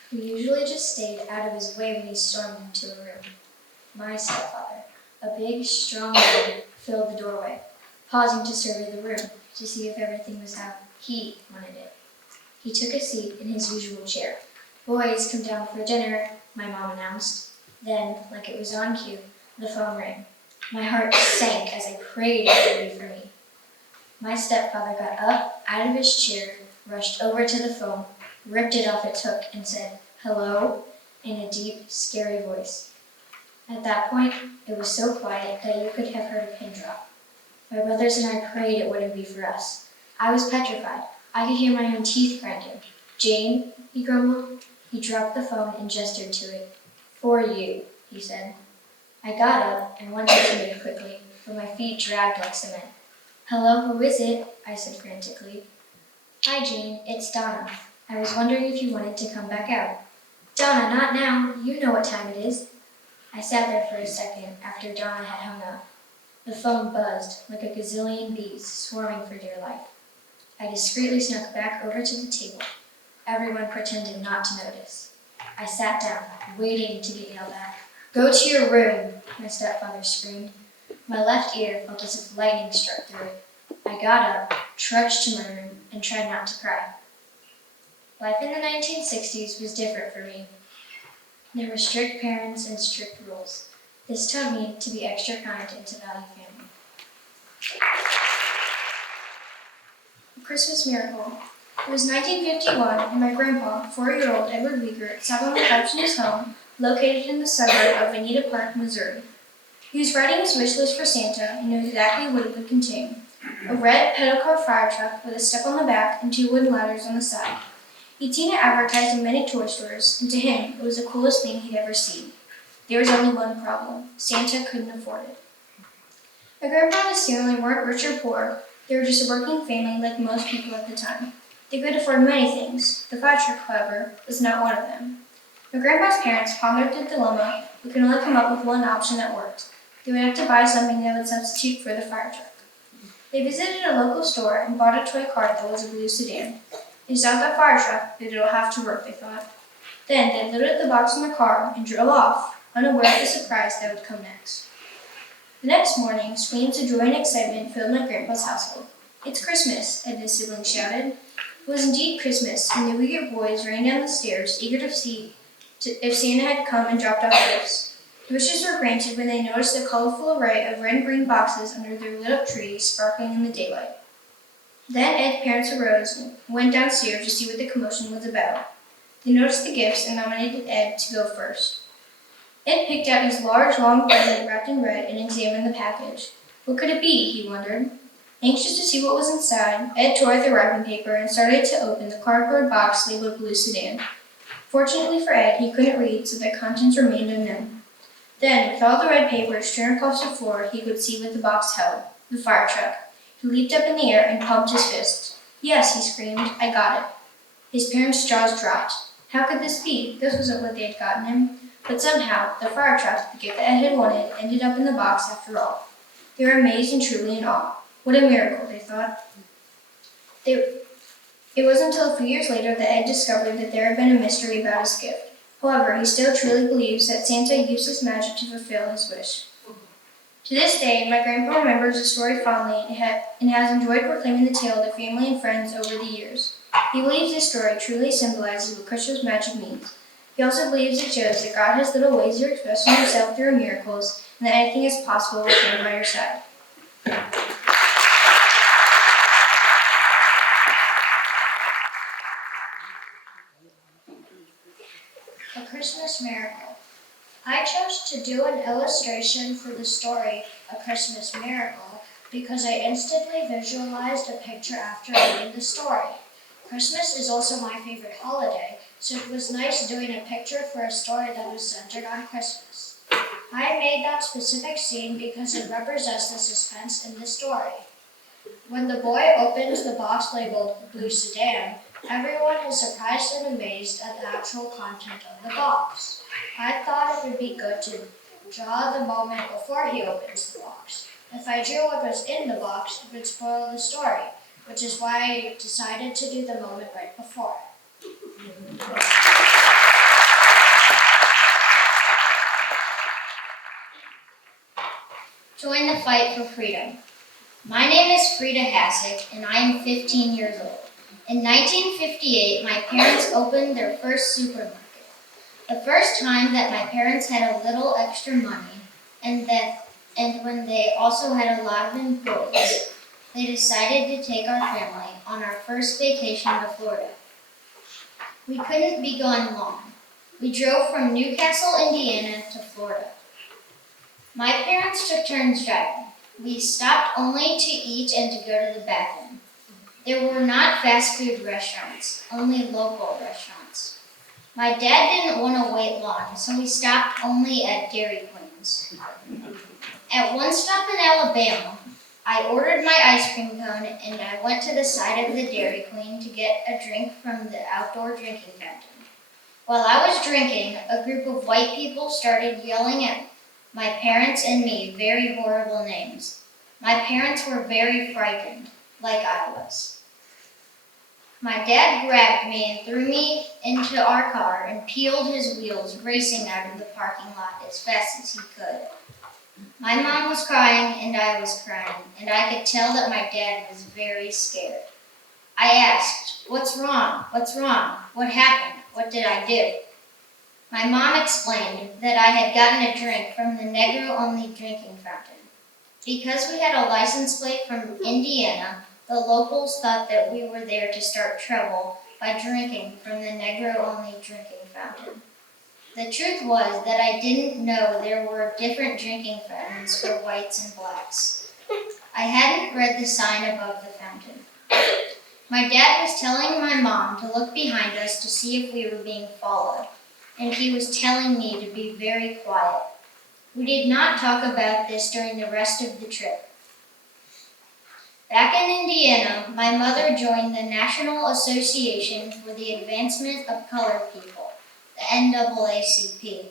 He usually just stayed out of his way when he stormed into a room. My stepfather, a big, strong man, filled the doorway, pausing to survey the room to see if everything was how he wanted it. He took a seat in his usual chair. "Boys, come down for dinner," my mom announced. Then, like it was on cue, the phone rang. My heart sank as I prayed it would be for me. My stepfather got up, out of his chair, rushed over to the phone, ripped it off its hook, and said, "Hello?" in a deep, scary voice. At that point, it was so quiet that you could have heard a pin drop. My brothers and I prayed it wouldn't be for us. I was petrified. I could hear my own teeth grinding. "Jane," he grumbled. He dropped the phone and gestured to it. "For you," he said. I got up and wanted to move quickly, but my feet dragged like cement. "Hello, who is it?" I said frantically. "Hi, Jane, it's Donna. I was wondering if you wanted to come back out." "Donna, not now. You know what time it is." I sat there for a second after Donna had hung up. The phone buzzed like a gazillion bees swarming for dear life. I discreetly snuck back over to the table. Everyone pretended not to notice. I sat down, waiting to get yelled at. "Go to your room," my stepfather screamed. My left ear felt as if lightning struck through it. I got up, trudged to my room, and tried not to cry. Life in the 1960s was different for me. There were strict parents and strict rules. This taught me to be extra kind and to value family. A Christmas Miracle. It was 1951, and my grandpa, 4-year-old Edward Wiegert, sat on the couch in his home, located in the suburb of Reunited Park, Missouri. He was writing his wish list for Santa and knew exactly what it would contain. A red pedal car fire truck with a step on the back and 2 wooden ladders on the side. He'd seen it advertised in many toy stores, and to him, it was the coolest thing he'd ever seen. There was only one problem. Santa couldn't afford it. My grandpa and his family weren't rich or poor. They were just a working family like most people at the time. They could afford many things. The fire truck, however, was not one of them. My grandpa's parents pondered the dilemma, but could only come up with one option that worked. They would have to buy something that would substitute for the fire truck. They visited a local store and bought a toy car that was a blue sedan. It's not that fire truck, but it'll have to work, they thought. Then they loaded the box in the car and drove off, unaware of the surprise that would come next. The next morning, screams of joy and excitement filled my grandpa's household. "It's Christmas," Ed and his siblings shouted. It was indeed Christmas, and the Wiegert boys ran down the stairs, eager to see if Santa had come and dropped off gifts. The wishes were granted when they noticed the colorful array of red and green boxes under their lit-up tree sparkling in the daylight. Then Ed's parents arose and went downstairs to see what the commotion was about. They noticed the gifts and nominated Ed to go first. Ed picked out his large, long present wrapped in red and examined the package. What could it be, he wondered. Anxious to see what was inside, Ed tore at the wrapping paper and started to open the cardboard box labeled Blue Sedan. Fortunately for Ed, he couldn't read, so the contents remained unknown. Then, with all the red paper strewn across the floor, he could see what the box held: the fire truck. He leaped up in the air and pumped his fist. "Yes," he screamed, "I got it." His parents' jaws dropped. How could this be? This wasn't what they had gotten him. But somehow, the fire truck, the gift that Ed had wanted, ended up in the box after all. They were amazed and truly in awe. What a miracle, they thought. It wasn't until a few years later that Ed discovered that there had been a mystery about his gift. However, he still truly believes that Santa used his magic to fulfill his wish. To this day, my grandpa remembers the story fondly and has enjoyed proclaiming the tale to family and friends over the years. He believes this story truly symbolizes what Christmas magic means. He also believes it shows that God has little ways of expressing himself through miracles and that anything is possible with him by your side. A Christmas Miracle. I chose to do an illustration for the story A Christmas Miracle because I instantly visualized a picture after reading the story. Christmas is also my favorite holiday, so it was nice doing a picture for a story that was centered on Christmas. I made that specific scene because it represents the suspense in the story. When the boy opens the box labeled Blue Sedan, everyone is surprised and amazed at the actual content of the box. I thought it would be good to draw the moment before he opens the box. If I drew what was in the box, it would spoil the story, which is why I decided to do the moment right before. Join the fight for freedom. My name is Frida Hassick, and I am 15 years old. In 1958, my parents opened their first supermarket. The first time that my parents had a little extra money, and when they also had a lot of employees, they decided to take our family on our first vacation to Florida. We couldn't be gone long. We drove from Newcastle, Indiana to Florida. My parents took turns driving. We stopped only to eat and to go to the bathroom. There were not fast food restaurants, only local restaurants. My dad didn't want to wait long, so we stopped only at Dairy Queens. At one stop in Alabama, I ordered my ice cream cone and I went to the side of the Dairy Queen to get a drink from the outdoor drinking fountain. While I was drinking, a group of white people started yelling at my parents and me very horrible names. My parents were very frightened, like I was. My dad grabbed me and threw me into our car and peeled his wheels, racing out of the parking lot as fast as he could. My mom was crying and I was crying, and I could tell that my dad was very scared. I asked, "What's wrong? What's wrong? What happened? What did I do?" My mom explained that I had gotten a drink from the Negro-only drinking fountain. Because we had a license plate from Indiana, the locals thought that we were there to start trouble by drinking from the Negro-only drinking fountain. The truth was that I didn't know there were different drinking fountains for whites and blacks. I hadn't read the sign above the fountain. My dad was telling my mom to look behind us to see if we were being followed, and he was telling me to be very quiet. We did not talk about this during the rest of the trip. Back in Indiana, my mother joined the National Association for the Advancement of Colored People, the NAACP.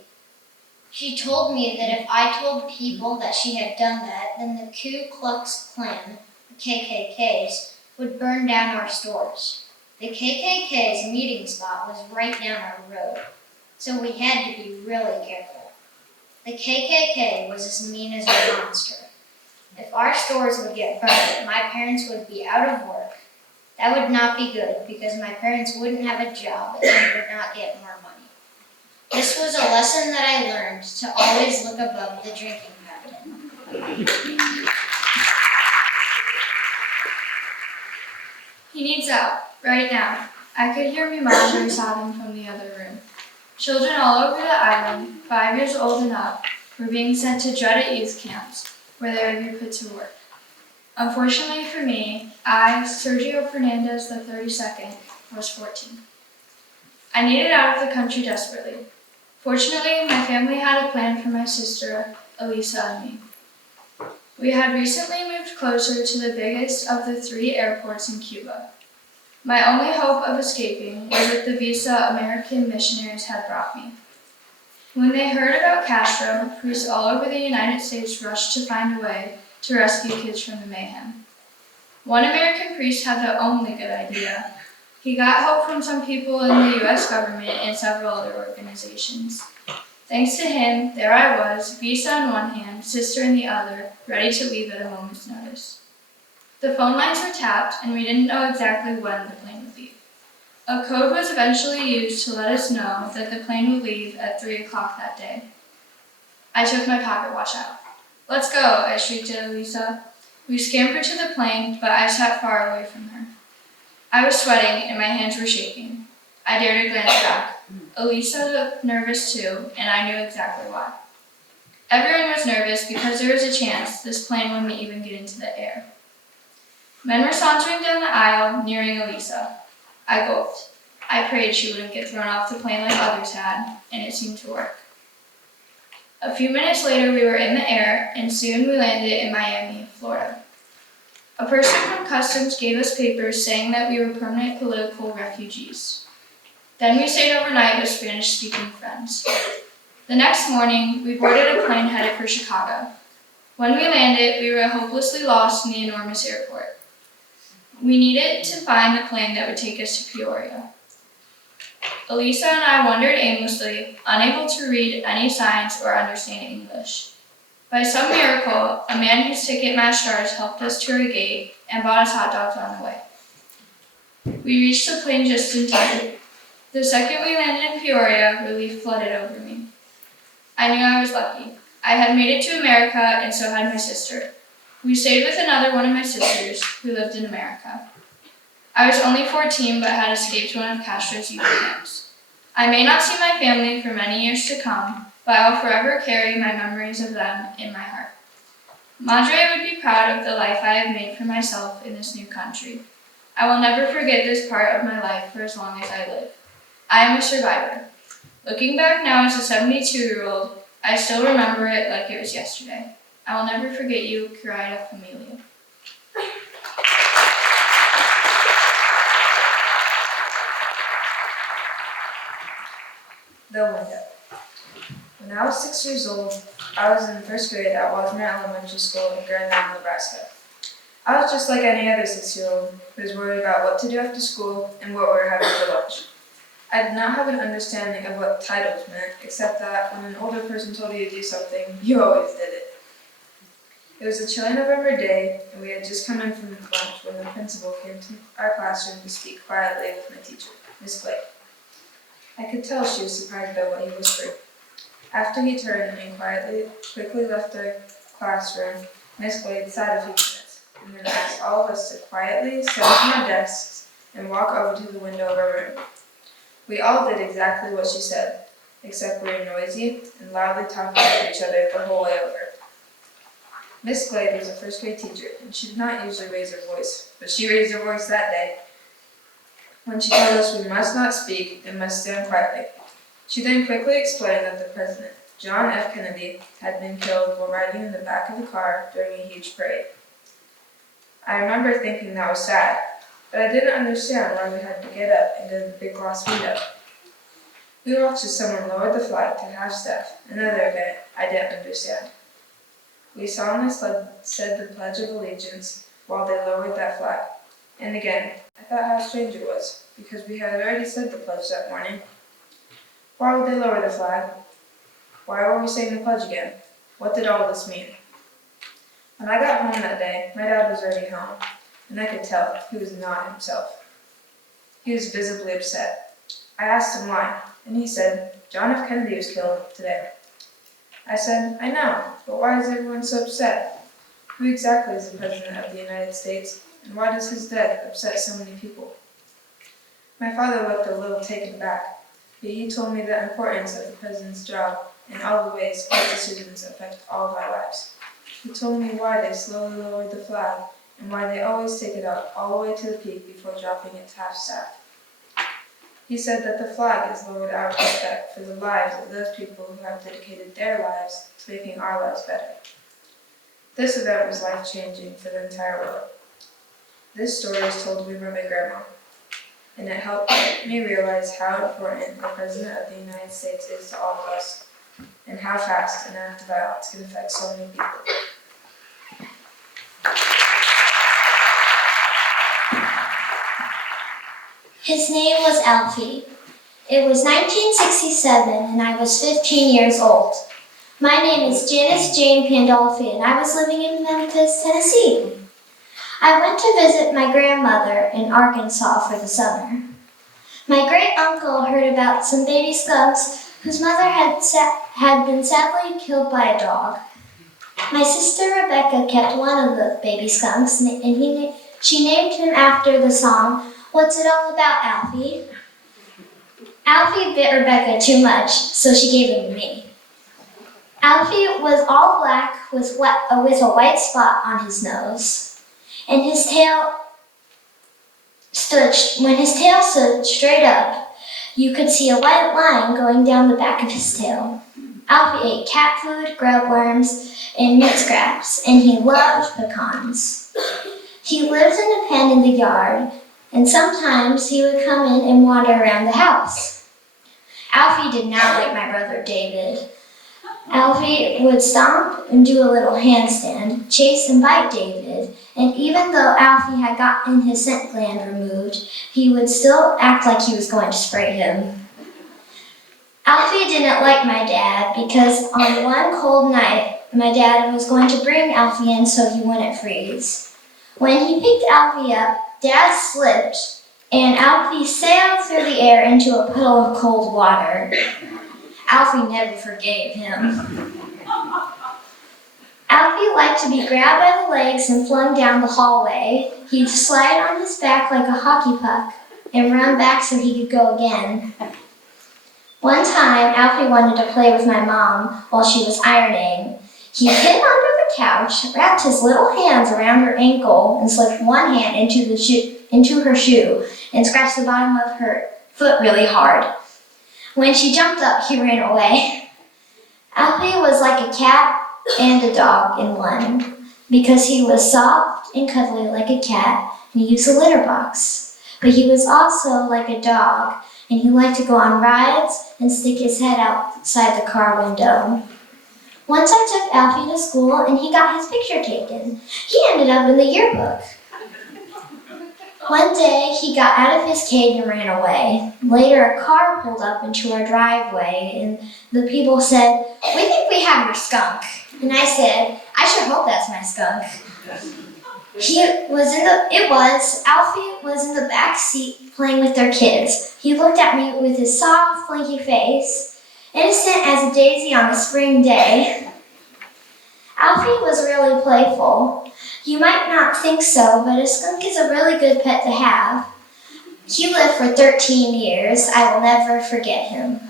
She told me that if I told people that she had done that, then the Ku Klux Klan, the KKKs, would burn down our stores. The KKK's meeting spot was right down our road, so we had to be really careful. The KKK was as mean as a monster. If our stores would get burned, my parents would be out of work. That would not be good because my parents wouldn't have a job and would not get more money. This was a lesson that I learned to always look above the drinking fountain. He needs out, right now. I could hear my mom sobbing from the other room. Children all over the island, 5 years old and up, were being sent to dreaded youth camps, where they would be put to work. Unfortunately for me, I, Sergio Fernandez the 32nd, was 14. I needed out of the country desperately. Fortunately, my family had a plan for my sister, Elisa, and me. We had recently moved closer to the biggest of the 3 airports in Cuba. My only hope of escaping was with the visa American missionaries had brought me. When they heard about Castro, priests all over the United States rushed to find a way to rescue kids from the mayhem. One American priest had the only good idea. He got help from some people in the US government and several other organizations. Thanks to him, there I was, visa in one hand, sister in the other, ready to leave at a moment's notice. The phone lines were tapped, and we didn't know exactly when the plane would leave. A code was eventually used to let us know that the plane would leave at 3 o'clock that day. I took my pocket watch out. "Let's go," I shrieked at Elisa. We scampered to the plane, but I sat far away from her. I was sweating, and my hands were shaking. I dared to glance back. Elisa looked nervous too, and I knew exactly why. Everyone was nervous because there was a chance this plane wouldn't even get into the air. Men were sauntering down the aisle, nearing Elisa. I gulped. I prayed she wouldn't get thrown off the plane like others had, and it seemed to work. A few minutes later, we were in the air, and soon we landed in Miami, Florida. A person from customs gave us papers saying that we were permanent political refugees. Then we stayed overnight with Spanish-speaking friends. The next morning, we boarded a plane headed for Chicago. When we landed, we were hopelessly lost in the enormous airport. We needed to find the plane that would take us to Peoria. Elisa and I wandered aimlessly, unable to read any signs or understand English. By some miracle, a man whose ticket matched ours helped us to our gate and bought us hot dogs on the way. We reached the plane just in time. The second we landed in Peoria, relief flooded over me. I knew I was lucky. I had made it to America, and so had my sister. We stayed with another one of my sisters, who lived in America. I was only 14, but had escaped one of Castro's youth camps. I may not see my family for many years to come, but I will forever carry my memories of them in my heart. Madre would be proud of the life I have made for myself in this new country. I will never forget this part of my life for as long as I live. I am a survivor. Looking back now as a 72-year-old, I still remember it like it was yesterday. I will never forget you, querida familia. The window. When I was 6 years old, I was in first grade at Waldner Elementary School in Grannie, Nebraska. I was just like any other 6-year-old who was worried about what to do after school and what we were having for lunch. I did not have an understanding of what titles meant, except that when an older person told you to do something, you always did it. It was a chilly November day, and we had just come in from lunch when the principal came to our classroom to speak quietly with my teacher, Miss Blake. I could tell she was surprised by what he whispered. After he turned and quickly left our classroom, Miss Blake sat a few minutes, and then asked all of us to quietly sit from our desks and walk over to the window of our room. We all did exactly what she said, except we were noisy and loudly talking to each other the whole way over. Miss Glade was a first grade teacher, and she did not usually raise her voice, but she raised her voice that day when she told us we must not speak and must stand quietly. She then quickly explained that the President, John F. Kennedy, had been killed while riding in the back of the car during a huge parade. I remember thinking that was sad, but I didn't understand why we had to get up and go to the big glass window. We watched as someone lowered the flag to half-staff, another event I didn't understand. We solemnly said the Pledge of Allegiance while they lowered that flag. And again, I thought how strange it was, because we had already said the pledge that morning. Why would they lower the flag? Why were we saying the pledge again? What did all this mean? When I got home that day, my dad was already home, and I could tell he was not himself. He was visibly upset. I asked him why, and he said, John F. Kennedy was killed today. I said, I know, but why is everyone so upset? Who exactly is the President of the United States, and why does his death upset so many people? My father looked a little taken aback, but he told me the importance of the President's job and all the ways his decisions affect all of our lives. He told me why they slowly lowered the flag, and why they always take it up all the way to the peak before dropping it to half-staff. He said that the flag is lowered out of respect for the lives of those people who have dedicated their lives to making our lives better. This event was life-changing for the entire world. This story is told to me by my grandma. and it helped me realize how important the President of the United States is to all of us, and how fast an act of violence can affect so many people. His name was Alfie. It was 1967 and I was 15 years old. My name is Janice Jane Pandolfi and I was living in Memphis, Tennessee. I went to visit my grandmother in Arkansas for the summer. My great uncle heard about some baby skunks whose mother had been sadly killed by a dog. My sister Rebecca kept one of the baby skunks and she named him after the song, "What's It All About, Alfie?" Alfie bit Rebecca too much, so she gave him to me. Alfie was all black with a white spot on his nose, and when his tail stood straight up, you could see a white line going down the back of his tail. Alfie ate cat food, grub worms, and meat scraps, and he loved pecans. He lived in a pen in the yard, and sometimes he would come in and wander around the house. Alfie did not like my brother David. Alfie would stomp and do a little handstand, chase and bite David, and even though Alfie had gotten his scent gland removed, he would still act like he was going to spray him. Alfie didn't like my dad because on one cold night, my dad was going to bring Alfie in so he wouldn't freeze. When he picked Alfie up, Dad slipped, and Alfie sailed through the air into a puddle of cold water. Alfie never forgave him. Alfie liked to be grabbed by the legs and flung down the hallway. He'd slide on his back like a hockey puck and run back so he could go again. One time, Alfie wanted to play with my mom while she was ironing. He hid under the couch, wrapped his little hands around her ankle, and slipped one hand into her shoe and scratched the bottom of her foot really hard. When she jumped up, he ran away. Alfie was like a cat and a dog in one, because he was soft and cuddly like a cat, and he used a litter box. But he was also like a dog, and he liked to go on rides and stick his head outside the car window. Once I took Alfie to school and he got his picture taken. He ended up in the yearbook. One day, he got out of his cage and ran away. Later, a car pulled up into our driveway, and the people said, "We think we have your skunk." And I said, "I sure hope that's my skunk." Alfie was in the back seat playing with their kids. He looked at me with his soft, blinky face, innocent as a daisy on a spring day. Alfie was really playful. You might not think so, but a skunk is a really good pet to have. He lived for 13 years. I will never forget him.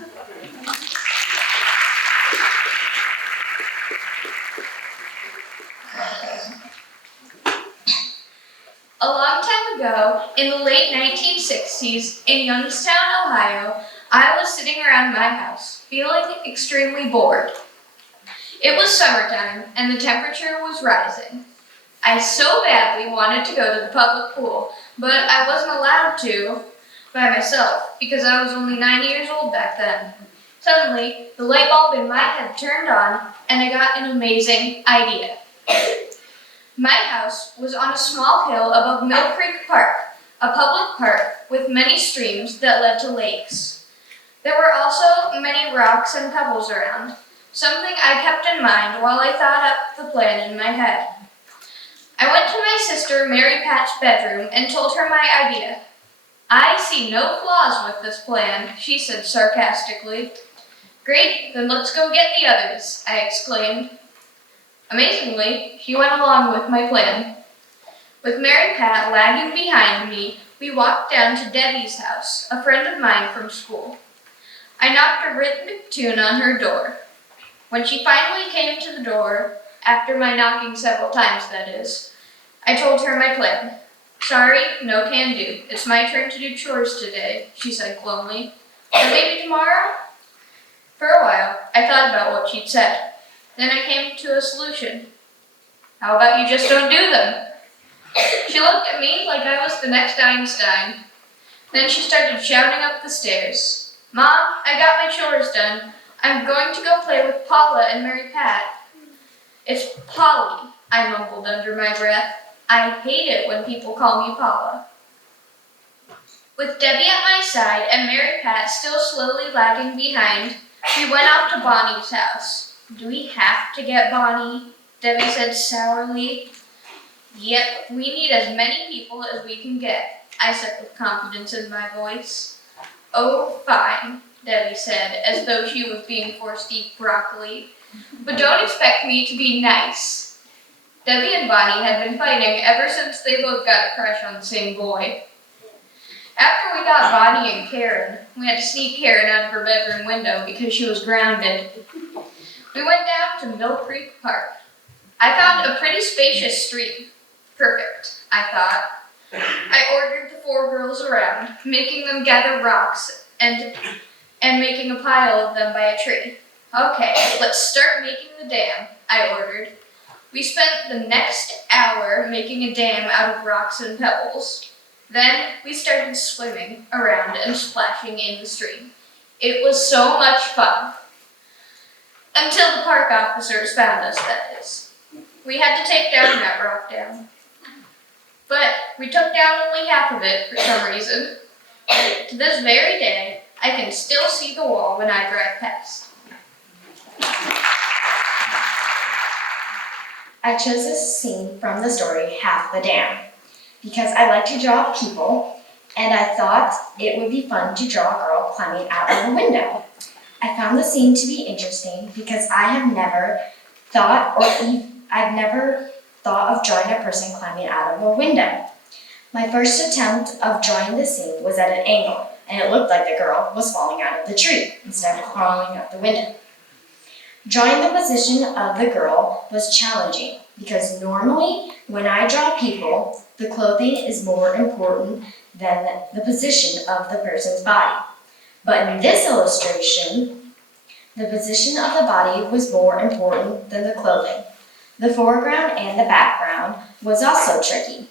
A long time ago, in the late 1960s, in Youngstown, Ohio, I was sitting around my house, feeling extremely bored. It was summertime, and the temperature was rising. I so badly wanted to go to the public pool, but I wasn't allowed to by myself because I was only 9 years old back then. Suddenly, the light bulb in my head turned on, and I got an amazing idea. My house was on a small hill above Mill Creek Park, a public park with many streams that led to lakes. There were also many rocks and pebbles around, something I kept in mind while I thought up the plan in my head. I went to my sister Mary Pat's bedroom and told her my idea. "I see no flaws with this plan," she said sarcastically. "Great, then let's go get the others," I exclaimed. Amazingly, she went along with my plan. With Mary Pat lagging behind me, we walked down to Debbie's house, a friend of mine from school. I knocked a rhythmic tune on her door. When she finally came to the door, after my knocking several times, that is, I told her my plan. "Sorry, no can do. It's my turn to do chores today," she said glumly. "Or maybe tomorrow?" For a while, I thought about what she'd said. Then I came to a solution. "How about you just don't do them?" She looked at me like I was the next Einstein. Then she started shouting up the stairs. Mom, I got my chores done. I'm going to go play with Paula and Mary Pat. It's Polly, I mumbled under my breath. I hate it when people call me Paula. With Debbie at my side and Mary Pat still slowly lagging behind, we went off to Bonnie's house. Do we have to get Bonnie? Debbie said sourly. Yep, we need as many people as we can get, I said with confidence in my voice. Oh, fine, Debbie said, as though she was being forced to eat broccoli. But don't expect me to be nice. Debbie and Bonnie had been fighting ever since they both got a crush on the same boy. After we got Bonnie and Karen, we had to sneak Karen out of her bedroom window because she was grounded. We went down to Mill Creek Park. I found a pretty spacious street. Perfect, I thought. I ordered the 4 girls around, making them gather rocks and making a pile of them by a tree. Okay, let's start making the dam, I ordered. We spent the next hour making a dam out of rocks and pebbles. Then we started swimming around and splashing in the stream. It was so much fun. Until the park officers found us, that is. We had to take down that rock dam. But we took down only half of it for some reason. To this very day, I can still see the wall when I drive past. I chose this scene from the story Half the Dam because I like to draw people, and I thought it would be fun to draw a girl climbing out of a window. I found the scene to be interesting because I've never thought of drawing a person climbing out of a window. My first attempt of drawing the scene was at an angle, and it looked like the girl was falling out of the tree instead of crawling out the window. Drawing the position of the girl was challenging because normally when I draw people, the clothing is more important than the position of the person's body. But in this illustration, the position of the body was more important than the clothing. The foreground and the background was also tricky.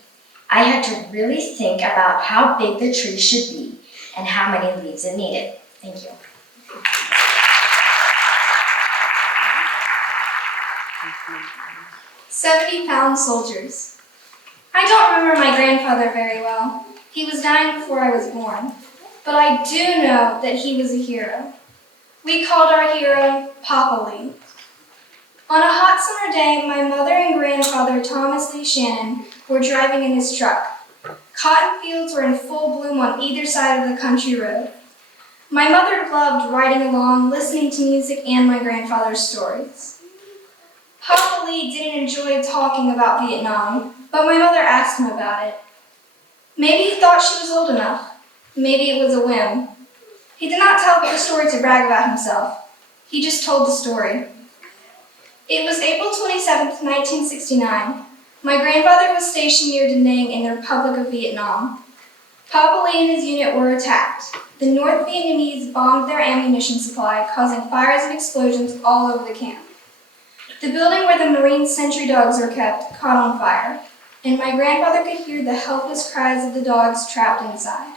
I had to really think about how big the tree should be and how many leaves it needed. Thank you. 70-pound soldiers. I don't remember my grandfather very well. He was dying before I was born. But I do know that he was a hero. We called our hero Papa Lee. On a hot summer day, my mother and grandfather, Thomas Lee Shannon, were driving in his truck. Cotton fields were in full bloom on either side of the country road. My mother loved riding along, listening to music and my grandfather's stories. Papa Lee didn't enjoy talking about Vietnam, but my mother asked him about it. Maybe he thought she was old enough. Maybe it was a whim. He did not tell the story to brag about himself. He just told the story. It was April 27th, 1969. My grandfather was stationed near Da Nang in the Republic of Vietnam. Papa Lee and his unit were attacked. The North Vietnamese bombed their ammunition supply, causing fires and explosions all over the camp. The building where the Marine sentry dogs were kept caught on fire, and my grandfather could hear the helpless cries of the dogs trapped inside.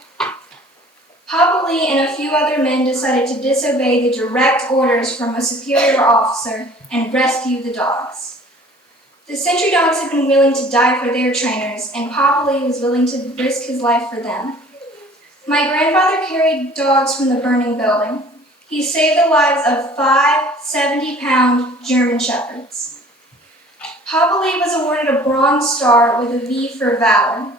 Papa Lee and a few other men decided to disobey the direct orders from a superior officer and rescue the dogs. The sentry dogs had been willing to die for their trainers, and Papa Lee was willing to risk his life for them. My grandfather carried dogs from the burning building. He saved the lives of 5 70-pound German shepherds. Papa Lee was awarded a Bronze Star with a V for valor.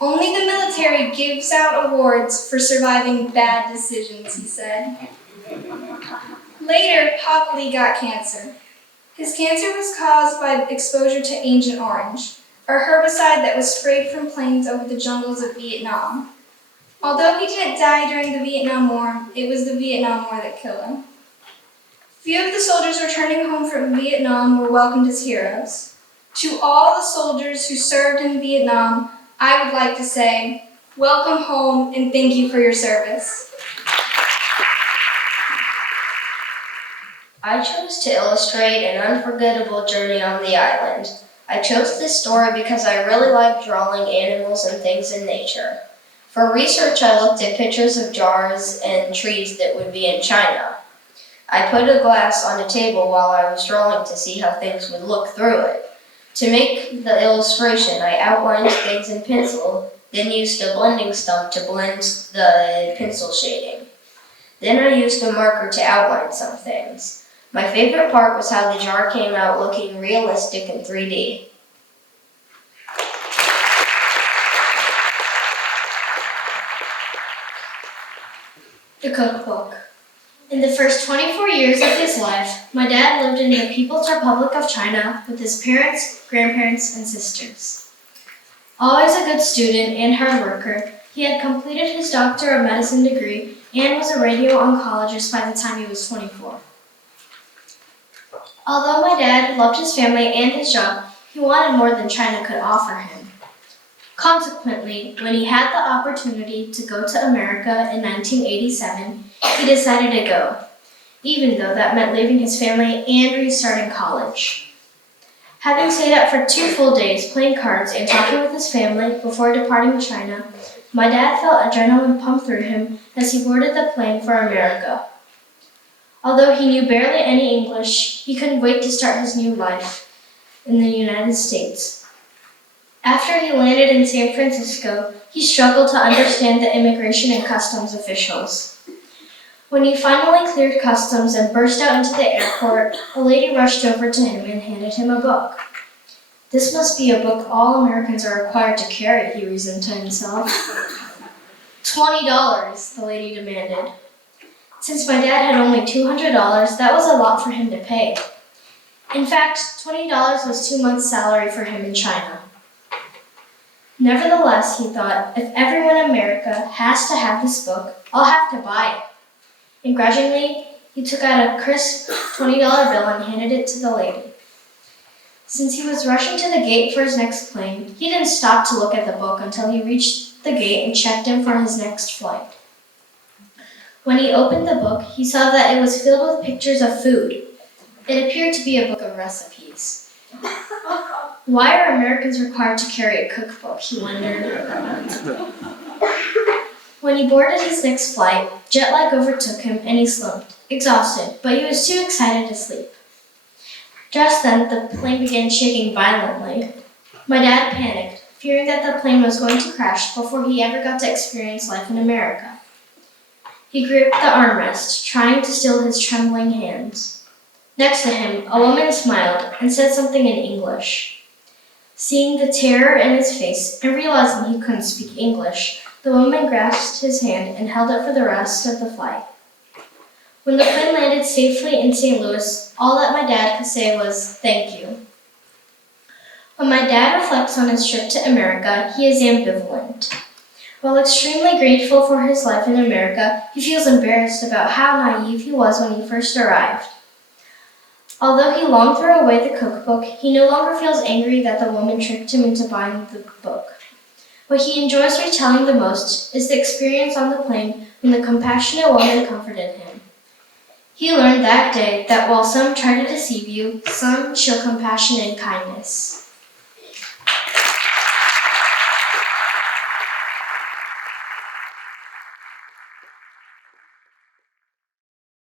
Only the military gives out awards for surviving bad decisions, he said. Later, Papa Lee got cancer. His cancer was caused by exposure to Agent Orange, a herbicide that was sprayed from planes over the jungles of Vietnam. Although he didn't die during the Vietnam War, it was the Vietnam War that killed him. Few of the soldiers returning home from Vietnam were welcomed as heroes. To all the soldiers who served in Vietnam, I would like to say, welcome home and thank you for your service. I chose to illustrate an unforgettable journey on the island. I chose this story because I really like drawing animals and things in nature. For research, I looked at pictures of jars and trees that would be in China. I put a glass on a table while I was drawing to see how things would look through it. To make the illustration, I outlined things in pencil, then used a blending stump to blend the pencil shading. Then I used a marker to outline some things. My favorite part was how the jar came out looking realistic in 3D. The Cookbook. In the first 24 years of his life, my dad lived in the People's Republic of China with his parents, grandparents, and sisters. Always a good student and hard worker, he had completed his Doctor of Medicine degree and was a radio oncologist by the time he was 24. Although my dad loved his family and his job, he wanted more than China could offer him. Consequently, when he had the opportunity to go to America in 1987, he decided to go, even though that meant leaving his family and restarting college. Having stayed up for 2 full days playing cards and talking with his family before departing China, my dad felt adrenaline pump through him as he boarded the plane for America. Although he knew barely any English, he couldn't wait to start his new life in the United States. After he landed in San Francisco, he struggled to understand the immigration and customs officials. When he finally cleared customs and burst out into the airport, a lady rushed over to him and handed him a book. "This must be a book all Americans are required to carry," he reasoned to himself. $20, the lady demanded. Since my dad had only $200, that was a lot for him to pay. In fact, $20 was 2 months' salary for him in China. Nevertheless, he thought, if everyone in America has to have this book, I'll have to buy it. And grudgingly, he took out a crisp $20 bill and handed it to the lady. Since he was rushing to the gate for his next plane, he didn't stop to look at the book until he reached the gate and checked in for his next flight. When he opened the book, he saw that it was filled with pictures of food. It appeared to be a book of recipes. Why are Americans required to carry a cookbook, he wondered. When he boarded his next flight, jet lag overtook him and he slumped, exhausted, but he was too excited to sleep. Just then, the plane began shaking violently. My dad panicked, fearing that the plane was going to crash before he ever got to experience life in America. He gripped the armrest, trying to still his trembling hands. Next to him, a woman smiled and said something in English. Seeing the terror in his face and realizing he couldn't speak English, the woman grasped his hand and held it for the rest of the flight. When the plane landed safely in St. Louis, all that my dad could say was, "Thank you." When my dad reflects on his trip to America, he is ambivalent. While extremely grateful for his life in America, he feels embarrassed about how naive he was when he first arrived. Although he long threw away the cookbook, he no longer feels angry that the woman tricked him into buying the book. What he enjoys retelling the most is the experience on the plane when the compassionate woman comforted him. He learned that day that while some try to deceive you, some show compassion and kindness.